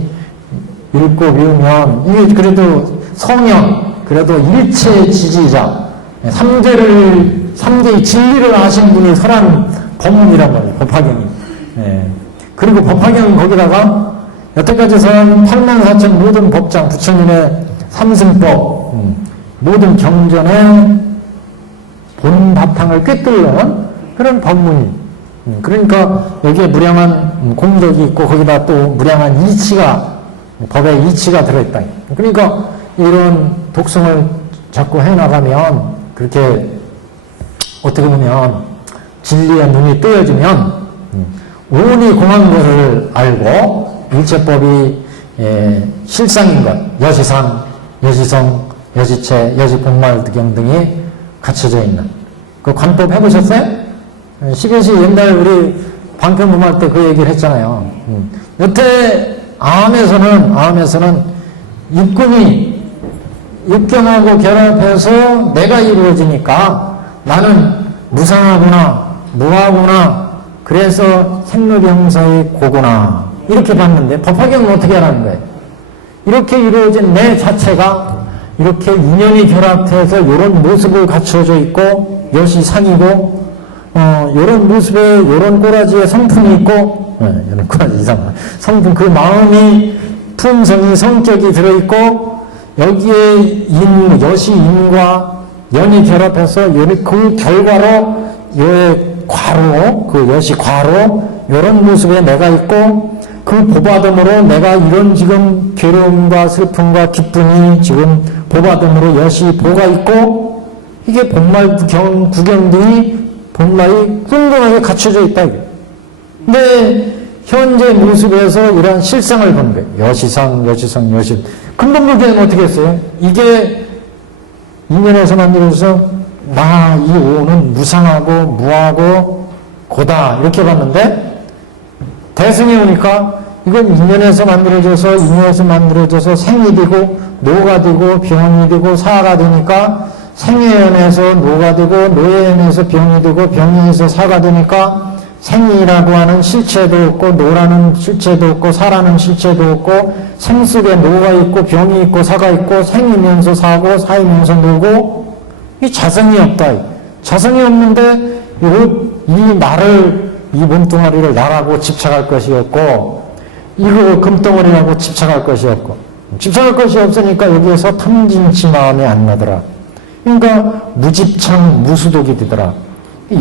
읽고 외우면 이게 그래도 성령 그래도 일체 지지자 삼재의 진리를 아신 분이 설한 법문이란 말이에요. 법화경이. 그리고 법화경 거기다가 여태까지 설한 84,000 모든 법장 부처님의 삼승법 모든 경전의 본 바탕을 꿰뚫는 그런 법문이 그러니까 여기에 무량한 공덕이 있고 거기다 또 무량한 이치가 법의 이치가 들어있다. 그러니까 이런 독성을 자꾸 해나가면 그렇게 어떻게 보면 진리의 눈이 뜨여지면 온이 공한 것을 알고 일체법이 실상인 것, 여시상, 여시성, 여시체, 여시공말경 등이 갖춰져 있는 그 관법 해보셨어요? 11시 옛날 우리 방편문할 때 그 얘기를 했잖아요. 여태 암에서는 육근이 육경하고 결합해서 내가 이루어지니까 나는 무상하구나, 무하구나, 그래서 생로병사의 고구나 이렇게 봤는데 법화경은 어떻게 하라는 거예요? 이렇게 이루어진 내 자체가 이렇게 인연이 결합해서 이런 모습을 갖춰져 있고 여시 상이고 이런 모습에 이런 꼬라지에 성품이 있고 이런 꼬라지 이상한 성품 그 마음이 품성이 성격이 들어있고 여기에 여시 인과 연이 결합해서 그 결과로 요의 과로 그 여시 과로 이런 모습에 내가 있고 그 보받음으로 내가 이런 지금 괴로움과 슬픔과 기쁨이 지금 보받음으로 여시 보가 있고 이게 본말 구경들이 본말이 훌륭하게 갖춰져 있다. 근데 현재 모습에서 이러한 실상을 보는 거예요. 여시상, 여시. 근본불교는 어떻게 했어요? 이게 인연에서 만들어서 이 오는 무상하고 무하고 고다 이렇게 봤는데 대승에 오니까 이건 인연에서 만들어져서 생이 되고 노가 되고 병이 되고 사가 되니까 생애연에서 노가 되고 노예연에서 병이 되고 병에서 사가 되니까 생이라고 하는 실체도 없고 노라는 실체도 없고 사라는 실체도 없고 생 속에 노가 있고 병이 있고 사가 있고 생이면서 사고 사이면서 노고 이 자성이 없다. 자성이 없는데 이 몸뚱아리를 나라고 집착할 것이 없고 이거 금덩어리라고 집착할 것이 없고 집착할 것이 없으니까 여기에서 탐진치 마음이 안 나더라. 그러니까 무집착 무수독이 되더라.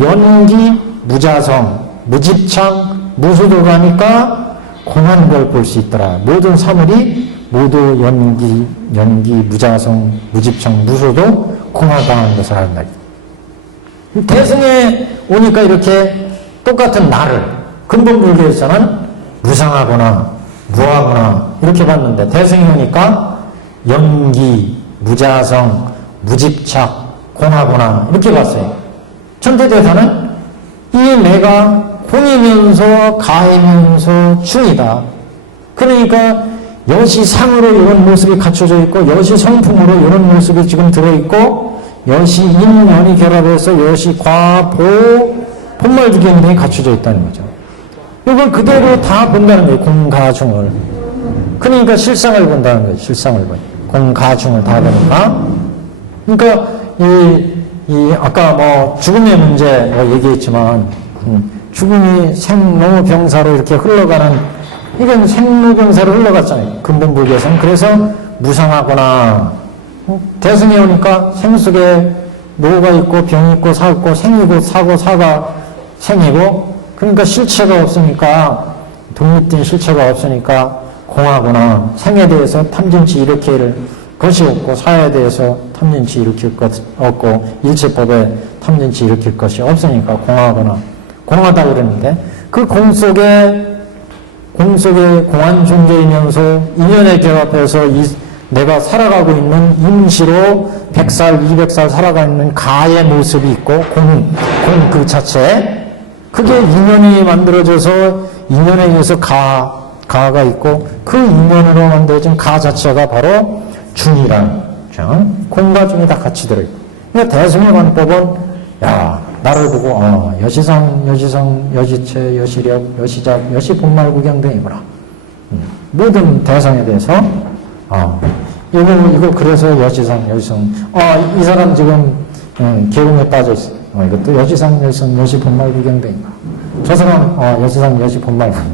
연기 무자성 무집착 무수독하니까 공한 걸 볼 수 있더라. 모든 사물이 모두 연기 무자성 무집착 무수독 공화당한 것을 한다. 대승에 오니까 이렇게 똑같은 나를 근본불교에서는 무상하거나 무하거나 이렇게 봤는데 대승에 오니까 연기, 무자성, 무집착, 공하거나 이렇게 봤어요. 천태대사는 이 내가 공이면서 가이면서 중이다. 그러니까 여시상으로 이런 모습이 갖춰져 있고 여시성품으로 이런 모습이 지금 들어있고 여시인연이 결합해서 여시과보 본말두경등이 갖춰져 있다는 거죠. 이걸 그대로 다 본다는 거예요. 공가중을. 그러니까 실상을 본다는 거예요. 실상을 본. 공가중을 다 보니까. 그러니까 아까 죽음의 문제 얘기했지만 죽음이 생로병사로 이렇게 흘러가는 이건 생로병사로 흘러갔잖아요. 근본불교에서는. 그래서 무상하거나 대승에 오니까 생 속에 노가 있고 병이 있고 사 있고 생이고 사고 사가 생이고 그러니까 실체가 없으니까 독립된 실체가 없으니까 공하거나 생에 대해서 탐진치 일으킬 것이 없고 사에 대해서 탐진치 일으킬 것 없고 일체법에 탐진치 일으킬 것이 없으니까 공하거나 공하다고 그랬는데 그 공 속에 공한 존재이면서 인연에 결합해서 내가 살아가고 있는 임시로 100살, 200살 살아가고 있는 가의 모습이 있고 공 그 자체 그게 인연이 만들어져서 인연에 의해서 가가 있고 그 인연으로 만들어진 가 자체가 바로 중이란 공과 중이 다 같이 들어있고 그러니까 대승의 관법은 나를 보고 여시상, 여시체, 여시력, 여시작, 여시본말구경 등이구나. 모든 대상에 대해서 이거 그래서 여시상, 여시성 이 사람 지금 계공에 빠져있어. 이것도 여시상, 여시성, 여시본말구경 등이구나. 저 사람 여시상, 여시본말구경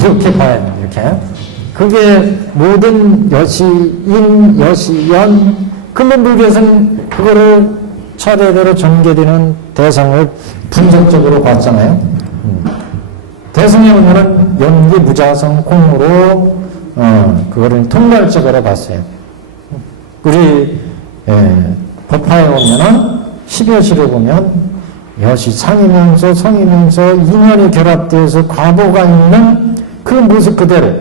이렇게 봐야 돼. 이렇게 그게 모든 여시인, 여시연 근본불교에서는 그거를 차례대로 전개되는 대상을 분석적으로 봤잖아요. 대상에 오면은 연기 무자성 콩으로 그거를 통괄적으로 봤어요. 우리 법화에 오면은 12여시를 보면 여시 상이면서 성이면서 인연이 결합되어서 과보가 있는 그 모습 그대로.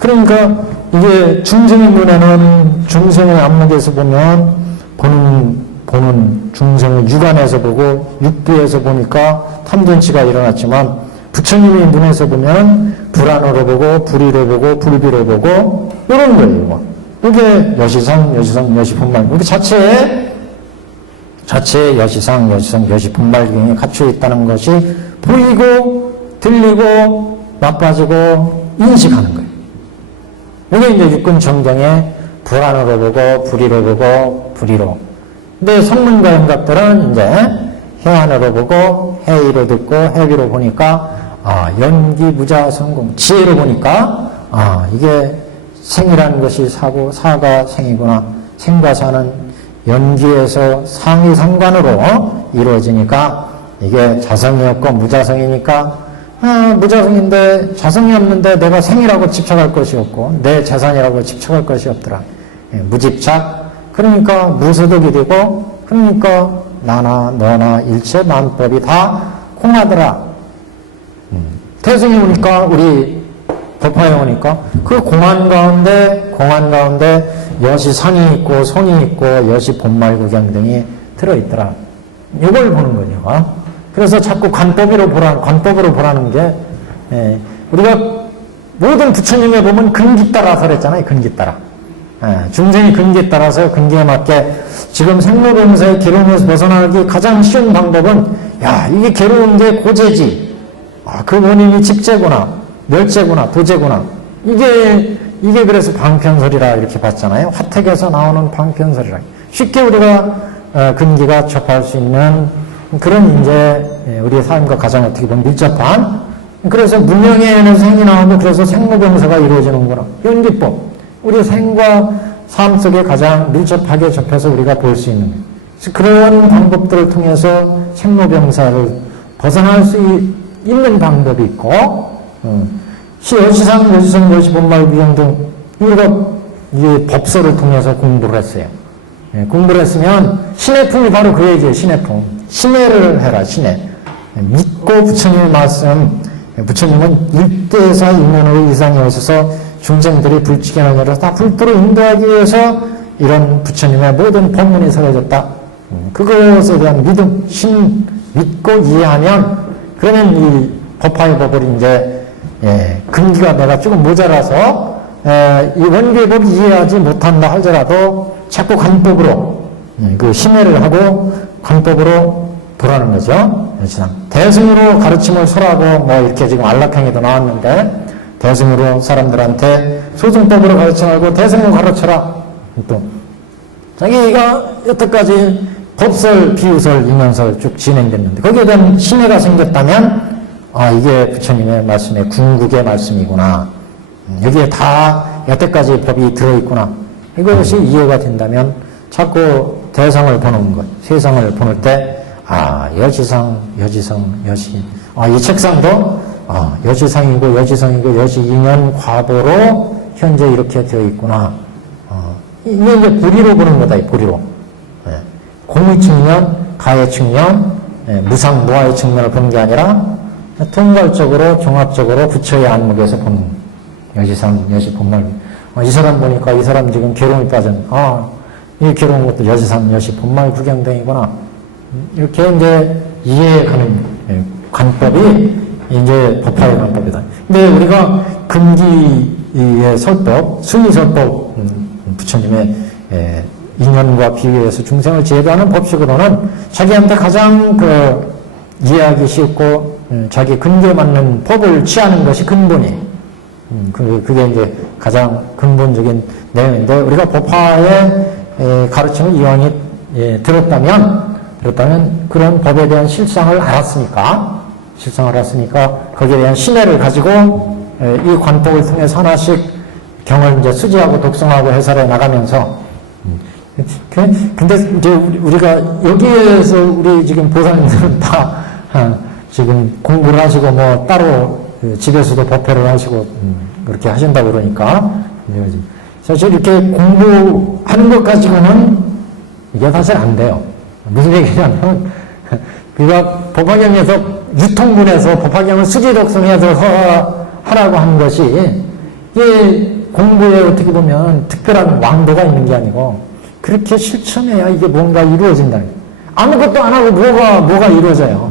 그러니까 이게 중생의 눈에는 중생의 안목에서 보면 보는 중생의 육안에서 보고 육부에서 보니까 탐진치가 일어났지만 부처님의 눈에서 보면 불안으로 보고 불의로 보고 불비로 보고 이런 거예요. 이게 여시상, 여시본말. 그 자체에 자체의 여시상, 여시성, 여시 분발경이 갖추어 있다는 것이 보이고 들리고 나빠지고 인식하는 거예요. 이게 이제 육군 정경의 불안으로 보고 불의로 보고 불의로. 근데 성문과 영각들은 이제 해안으로 보고 해의로 듣고 해비로 보니까 연기 무자 성공 지혜로 보니까 이게 생이라는 것이 사고 사가 생이구나. 생과 사는 연기에서 상위 상관으로 이루어지니까 이게 자성이 없고 무자성이니까 무자성인데 자성이 없는데 내가 생이라고 집착할 것이 없고 내 재산이라고 집착할 것이 없더라. 무집착. 그러니까 무소득이 되고 그러니까 나나 너나 일체 만법이 다 공하더라. 태승이 오니까 우리 법화에 오니까 그 공안 가운데 여시상이 있고 손이 있고 여시 본말구경 등이 들어있더라. 이걸 보는 거죠. 그래서 자꾸 관법으로 보라는 게 우리가 모든 부처님에 보면 근기 따라서 그랬잖아요. 근기 따라. 중생이 근기에 따라서 근기에 맞게 지금 생로병사의 괴로움에서 벗어나기 가장 쉬운 방법은 이게 괴로운 게 고재지. 그 원인이 집재구나, 멸재구나, 도재구나. 이게 그래서 방편설이라 이렇게 봤잖아요. 화택에서 나오는 방편설이라. 쉽게 우리가 근기가 접할 수 있는 그런 이제 우리의 삶과 가장 어떻게 보면 밀접한. 그래서 문명에는 생이 나오고 그래서 생로병사가 이루어지는구나. 연기법. 우리 생과 삶 속에 가장 밀접하게 접해서 우리가 볼 수 있는 그런 방법들을 통해서 생로병사를 벗어날 수 있는 방법이 있고 여시상, 여시성, 여시본말구경 등 우리가 이 법서를 통해서 공부를 했어요. 공부를 했으면 신해품이 바로 그 얘기예요. 신해품. 신해를 해라. 신해. 믿고 부처님의 말씀 부처님은 일대사 인문으로 이상에 오셔서 중생들이 불지견을 열어서 다 불도로 인도하기 위해서 이런 부처님의 모든 법문이 설해졌다. 그것에 대한 믿음, 믿고 이해하면 그러면 이 법화의 법을 이제 근기가 내가 조금 모자라서 이 원계의 법을 이해하지 못한다 하더라도 자꾸 관법으로 그 심해를 하고 관법으로 보라는 거죠. 대승으로 가르침을 설하고 뭐 이렇게 지금 안락행에도 나왔는데 대승으로 사람들한테 소승법으로 가르쳐 말고 대승으로 가르쳐라. 또 자기가 여태까지 법설, 비유설, 인연설 쭉 진행됐는데 거기에 대한 신뢰가 생겼다면 이게 부처님의 말씀의 궁극의 말씀이구나. 여기에 다 여태까지 법이 들어있구나. 이것이 이해가 된다면 자꾸 대상을 보는 것, 세상을 보는 때 여지상, 여지성, 여시. 이 책상도 여지상이고 여지성이고 여지인연 과보로 현재 이렇게 되어 있구나. 이게 이제 불의로 보는 거다. 불의로. 공의 측면, 가의 측면, 무상, 무아의 측면을 보는 게 아니라 통괄적으로, 종합적으로 부처의 안목에서 보는 여지상, 여시 본말. 이 사람 보니까 이 사람 지금 괴로움이 빠진, 이 괴로운 것도 여지상, 여시 본말 구경등이구나. 이렇게 이제 이해가는 관법이 이제 법화의 관법이다. 근데 우리가 근기의 설법, 수의설법, 부처님의 인연과 비유해서 중생을 제도하는 법칙으로는 자기한테 가장 이해하기 쉽고 자기 근기에 맞는 법을 취하는 것이 근본이에요. 그게 이제 가장 근본적인 내용인데 우리가 법화의 가르침을 이왕이 들었다면 그런 법에 대한 실상을 알았으니까 거기에 대한 신뢰를 가지고 이 관법을 통해서 하나씩 경을 이제 수지하고 독송하고 해설해 나가면서 근데 이제 우리가 여기에서 우리 지금 보살님들은 다 지금 공부를 하시고 뭐 따로 집에서도 법회를 하시고 그렇게 하신다고 그러니까 사실 이렇게 공부하는 것 가지고는 이게 사실 안 돼요. 무슨 얘기냐면 그가 법화경에서 유통분해서 법화경을 수지 독송해서 하라고 하는 것이 이게 공부에 어떻게 보면 특별한 왕도가 있는 게 아니고 그렇게 실천해야 이게 뭔가 이루어진다는 거예요. 아무것도 안 하고 뭐가 이루어져요.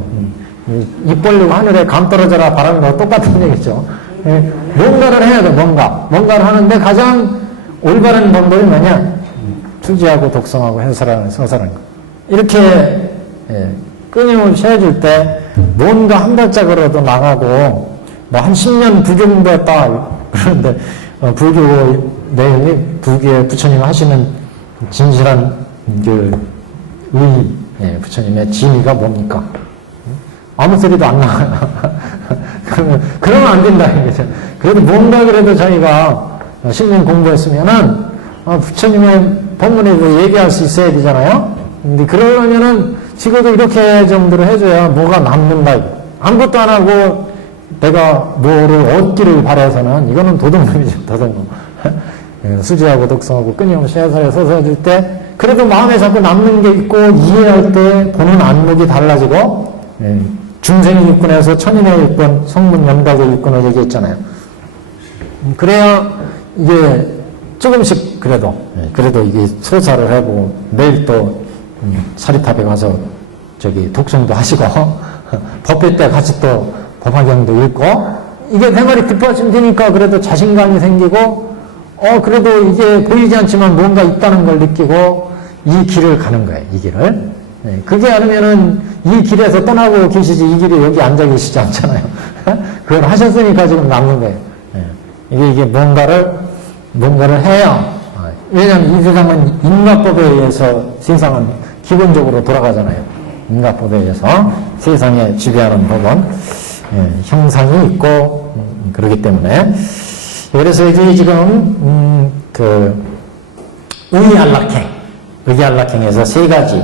입 벌리고 하늘에 감 떨어져라 바라는 거 똑같은 얘기죠. 뭔가를 해야 돼. 뭔가를 하는데 가장 올바른 방법이 뭐냐? 수지하고 독성하고 해설하는 거. 이렇게 끊임없이 해줄 때 뭔가 한 발짝으로도 나가고 뭐 한 10년 불교 공부했다 그러는데 불교 내용이 불교에 부처님 하시는 진실한 그 부처님의 진의가 뭡니까? 아무 소리도 안 나와요. 그러면 안 된다 이거죠. 그래도 뭔가 그래도 저희가 10년 공부했으면은 부처님의 법문에 뭐 얘기할 수 있어야 되잖아요. 근데 그러려면은 지금도 이렇게 정도로 해줘야 뭐가 남는다. 아무것도 안 하고 내가 뭐를 얻기를 바라서는 이거는 도둑놈이죠, 도둑놈. 수지하고 독성하고 끊임없이 해설에 써서 해줄 때 그래도 마음에 자꾸 남는 게 있고 이해할 때 보는 안목이 달라지고 중생의 육군에서 천인의 육군, 성문 연각의 육군을 얘기했잖아요. 그래야 이게 조금씩 그래도 이게 소사를 해보고 내일 또 사리탑에 가서 저기 독성도 하시고 법회 때 같이 또 법화경도 읽고 이게 생활이 뒷받침되니까 그래도 자신감이 생기고 그래도 이게 보이지 않지만 뭔가 있다는 걸 느끼고 이 길을 가는 거예요. 이 길을. 그게 아니면은 이 길에서 떠나고 계시지 이 길에 여기 앉아 계시지 않잖아요. 그걸 하셨으니까 지금 남는 거예요. 이게 뭔가를 해야. 왜냐하면 이 세상은 인과법에 의해서 세상은 기본적으로 돌아가잖아요. 인과법에 의해서 세상에 지배하는 법은 형상이 있고 그렇기 때문에 그래서 이제 지금 의기안락행에서 세 가지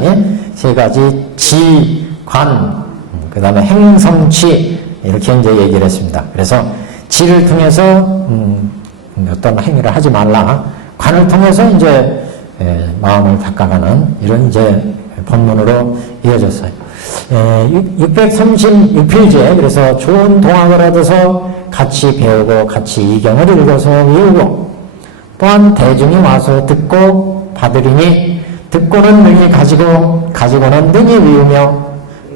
지관 그 다음에 행성치 이렇게 이제 얘기를 했습니다. 그래서 지를 통해서 어떤 행위를 하지 말라. 관을 통해서 이제 마음을 닦아가는 이런 이제 법문으로 이어졌어요. 636필제 그래서 좋은 동학을 얻어서 같이 배우고 같이 이경을 읽어서 외우고 또한 대중이 와서 듣고 받으리니 듣고는 능히 가지고는 능히 외우며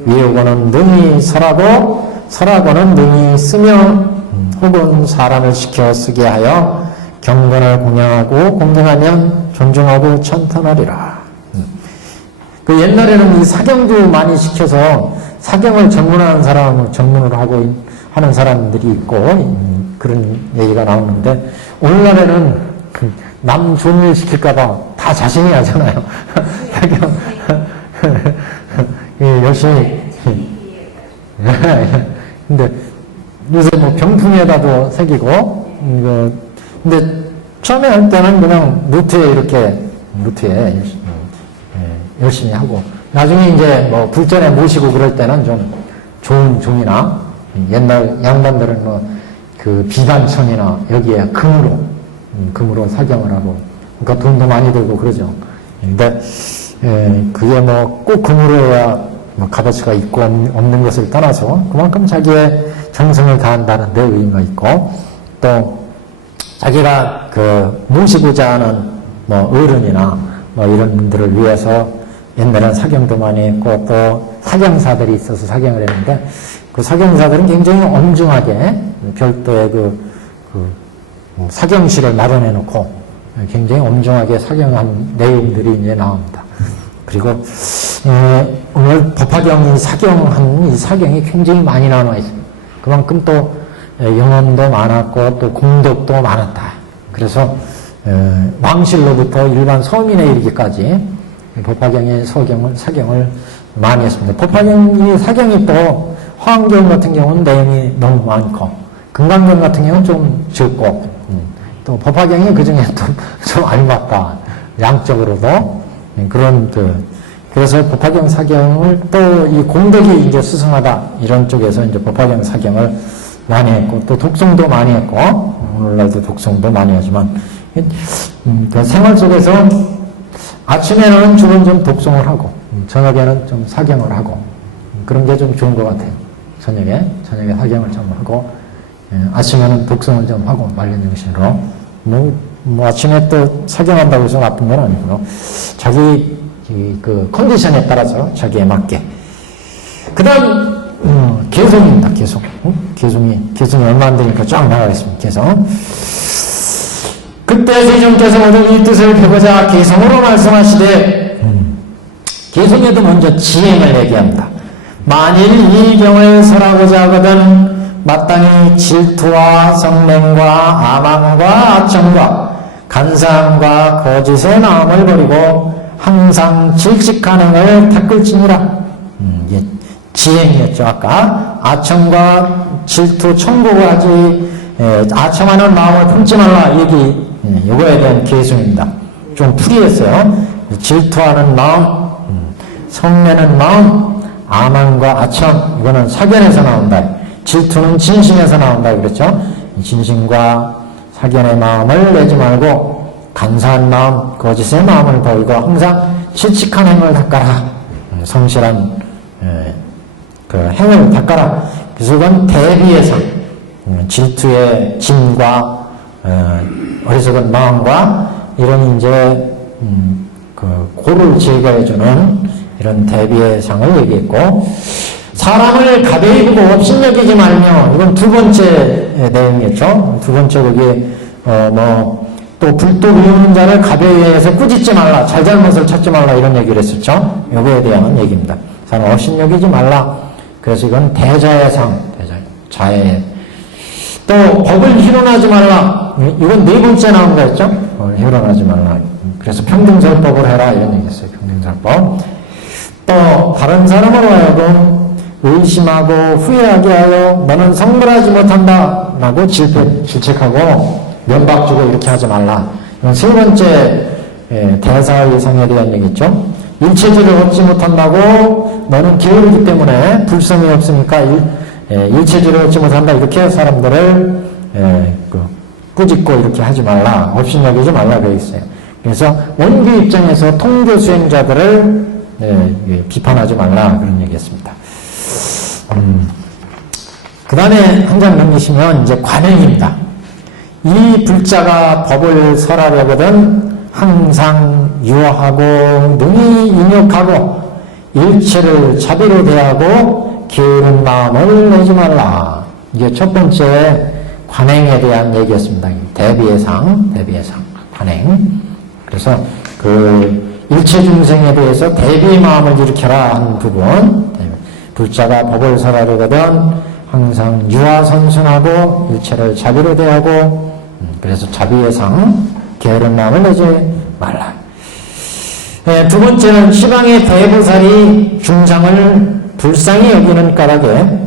외우고는 능히 설하고는 능히 쓰며 혹은 사람을 시켜 쓰게 하여 경건을 공양하고 공경하면 존중하고 천탄하리라. 그 옛날에는 이 사경도 많이 시켜서 사경을 전문하는 사람을 전문으로 하는 사람들이 있고 그런 얘기가 나오는데 오늘날에는 남 좋은 일 시킬까봐 다 자신이 하잖아요. 사경 열심히 근데 요새 뭐 병풍에다도 새기고 근데 처음에 할 때는 그냥 노트에 열심히 하고 나중에 이제 뭐 불전에 모시고 그럴 때는 좀 좋은 종이나 옛날 양반들은 뭐 그 비단천이나 여기에 금으로 사경을 하고 그러니까 돈도 많이 들고 그러죠. 근데 그게 뭐 꼭 금으로 해야 뭐 값어치가 있고 없는 것을 떠나서 그만큼 자기의 정성을 다한다는 데 의미가 있고 또 자기가 모시고자 하는 뭐 어른이나 뭐 이런 분들을 위해서 옛날엔 사경도 많이 했고 또 사경사들이 있어서 사경을 했는데 그 사경사들은 굉장히 엄중하게 별도의 사경실을 마련해 놓고 굉장히 엄중하게 사경한 내용들이 이제 나옵니다. 그리고 오늘 법화경이 사경한 이 사경이 굉장히 많이 나와 있습니다. 그만큼 또 영혼도 많았고 또 공덕도 많았다. 그래서 왕실로부터 일반 서민에 이르기까지 법화경의 사경을 많이 했습니다. 법화경이 사경이 또 화엄경 같은 경우는 내용이 너무 많고 금강경 같은 경우는 좀 적고 또 법화경이 그중에 또 좀 알맞다. 양적으로도 그런 그래서 법화경 사경을 또 이 공덕이 이제 스승하다 이런 쪽에서 이제 법화경 사경을 많이 했고 또 독송도 많이 했고 오늘날도 독송도 많이 하지만 그 생활 속에서 아침에는 주로 좀 독송을 하고 저녁에는 좀 사경을 하고 그런 게 좀 좋은 것 같아요. 저녁에 사경을 좀 하고 아침에는 독송을 좀 하고 말년정신으로 뭐 아침에 또 사경한다고 해서 나쁜 건 아니고요. 자기 그 컨디션에 따라서 자기에 맞게. 그다음 개송입니다. 개송. 개송이 얼마 안 되니까 쫙 나가겠습니다. 개송. 그때 세종께서 오늘 이 뜻을 펴고자 개성으로 말씀하시되 개성에도 먼저 지행을 얘기합니다. 만일 이 경을 설하고자 하거든 마땅히 질투와 성맹과 아망과 아첨과 간사함과 거짓의 마음을 버리고 항상 질직한 행을 닦을지니라. 이게 지행이었죠. 아까 아첨과 질투, 청구를 하지 아첨하는 마음을 품지 말라. 여기 이거에 대한 계승입니다. 좀 풀이했어요. 질투하는 마음, 성내는 마음, 아망과 아첨, 이거는 사견에서 나온다. 질투는 진심에서 나온다 그랬죠. 진심과 사견의 마음을 내지 말고 간사한 마음, 거짓의 마음을 버리고 항상 실직한 행을 닦아라. 성실한 그 행을 닦아라. 그래서 이건 대비의 상, 질투의 진과 어리석은 마음과 이런 이제 그 고를 제거해주는 이런 대비의 상을 얘기했고, 사람을 가벼이 보고 업신여기지 말며, 이건 두 번째 내용이었죠. 두 번째 거기 또 불도 미우는 자를 가벼이 해서 꾸짖지 말라, 잘잘못을 찾지 말라, 이런 얘기를 했었죠. 여기에 대한 얘기입니다. 사람 업신여기지 말라. 그래서 이건 대자의 상, 자의. 또 법을 희롱하지 말라. 이건 네 번째 나온 거였죠. 법을 희롱하지 말라. 그래서 평등설법을 해라, 이런 얘기했어요. 평등설법. 또 다른 사람으로 하여금 의심하고 후회하게 하여 너는 성불하지 못한다 라고 질책하고 면박 주고 이렇게 하지 말라. 이건 세 번째 대사의 상에 대한 얘기죠. 일체질을 얻지 못한다고 너는 게으르기 때문에 불성이 없으니까 일체질을 얻지 못한다, 이렇게 사람들을 꾸짖고 이렇게 하지 말라, 업신여기지 말라 그랬어요. 그래서 원규 입장에서 통교 수행자들을 비판하지 말라, 그런 얘기했습니다. 그 다음에 한 장 넘기시면 이제 관행입니다. 이 불자가 법을 설하려거든 항상 유하고 능히 인욕하고 일체를 자비로 대하고 게으른 마음을 내지 말라. 이게 첫 번째 관행에 대한 얘기였습니다. 대비의 상, 관행. 그래서 그 일체 중생에 대해서 대비의 마음을 일으켜라 한 부분. 불자가 법을 설하려거든 항상 유하선순하고 일체를 자비로 대하고, 그래서 자비의 상, 게으른 마음을 내지 말라. 두 번째는 시방의 대보살이 중상을 불쌍히 여기는 까닭에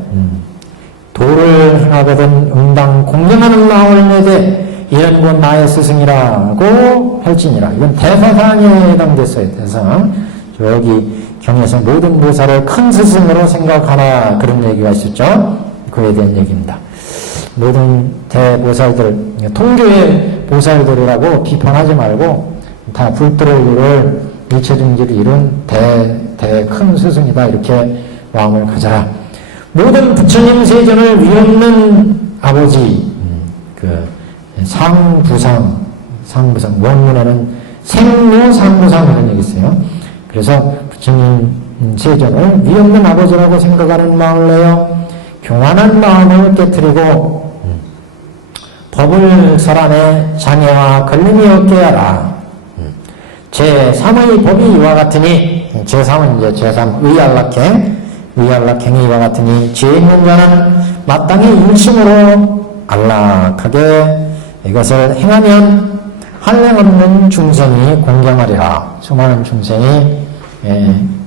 도를 행하거든 응당 공경하는 마음을 내되 이런 곧 나의 스승이라고 할지니라. 이건 대사상에 해당됐어요. 대사상. 저기 경에서 모든 보살을 큰 스승으로 생각하나, 그런 얘기가 있었죠. 그에 대한 얘기입니다. 모든 대보살들, 통교의 보살들이라고 비판하지 말고 다 불도를 이룰 일체중지를 이룬 큰 스승이다, 이렇게 마음을 가져라. 모든 부처님 세존을 위없는 아버지, 상부상, 원문에는 생로상부상 이런 얘기 있어요. 그래서 부처님 세존을 위없는 아버지라고 생각하는 마음을 내어 교만한 마음을 깨뜨리고 법을 설안에 장애와 걸림이 없게 하라. 제3의 법이 이와 같으니, 제3은 이제 제3 의안락행이 이와 같으니 죄 있는 자는 마땅히 일심으로 안락하게 이것을 행하면 한량없는 중생이 공경하리라. 수많은 중생이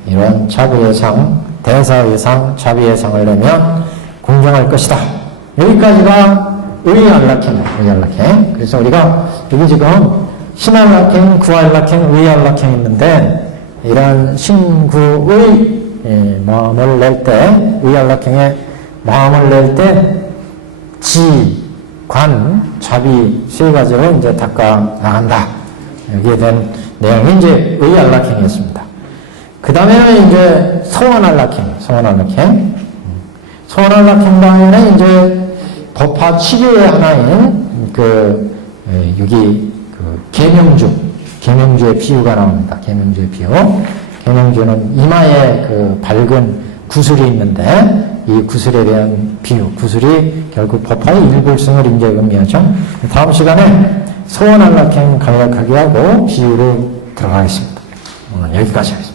이런 자비의 상, 대사의 상, 자비의 상을 내면 공경할 것이다. 여기까지가 의안락행. 그래서 우리가 여기 지금 신안락행, 구안락행, 의안락행 있는데, 이런 신구의 마음을 낼 때, 의안락행의 마음을 낼 때 지, 관, 자비 세 가지로 이제 닦아 나간다. 여기에 대한 내용이 이제 의안락행이었습니다. 그 다음에는 이제 서원안락행. 서원안락행 다음에는 이제 법화 치료의 하나인 여기 계명주의 비유가 나옵니다. 계명주의 비유. 계명주는 이마에 밝은 구슬이 있는데, 이 구슬에 대한 비유, 구슬이 결국 법화의 일불성을 이제 의미하죠. 다음 시간에 서원안락행 간략하게 하고 비유로 들어가겠습니다. 오늘 여기까지 하겠습니다.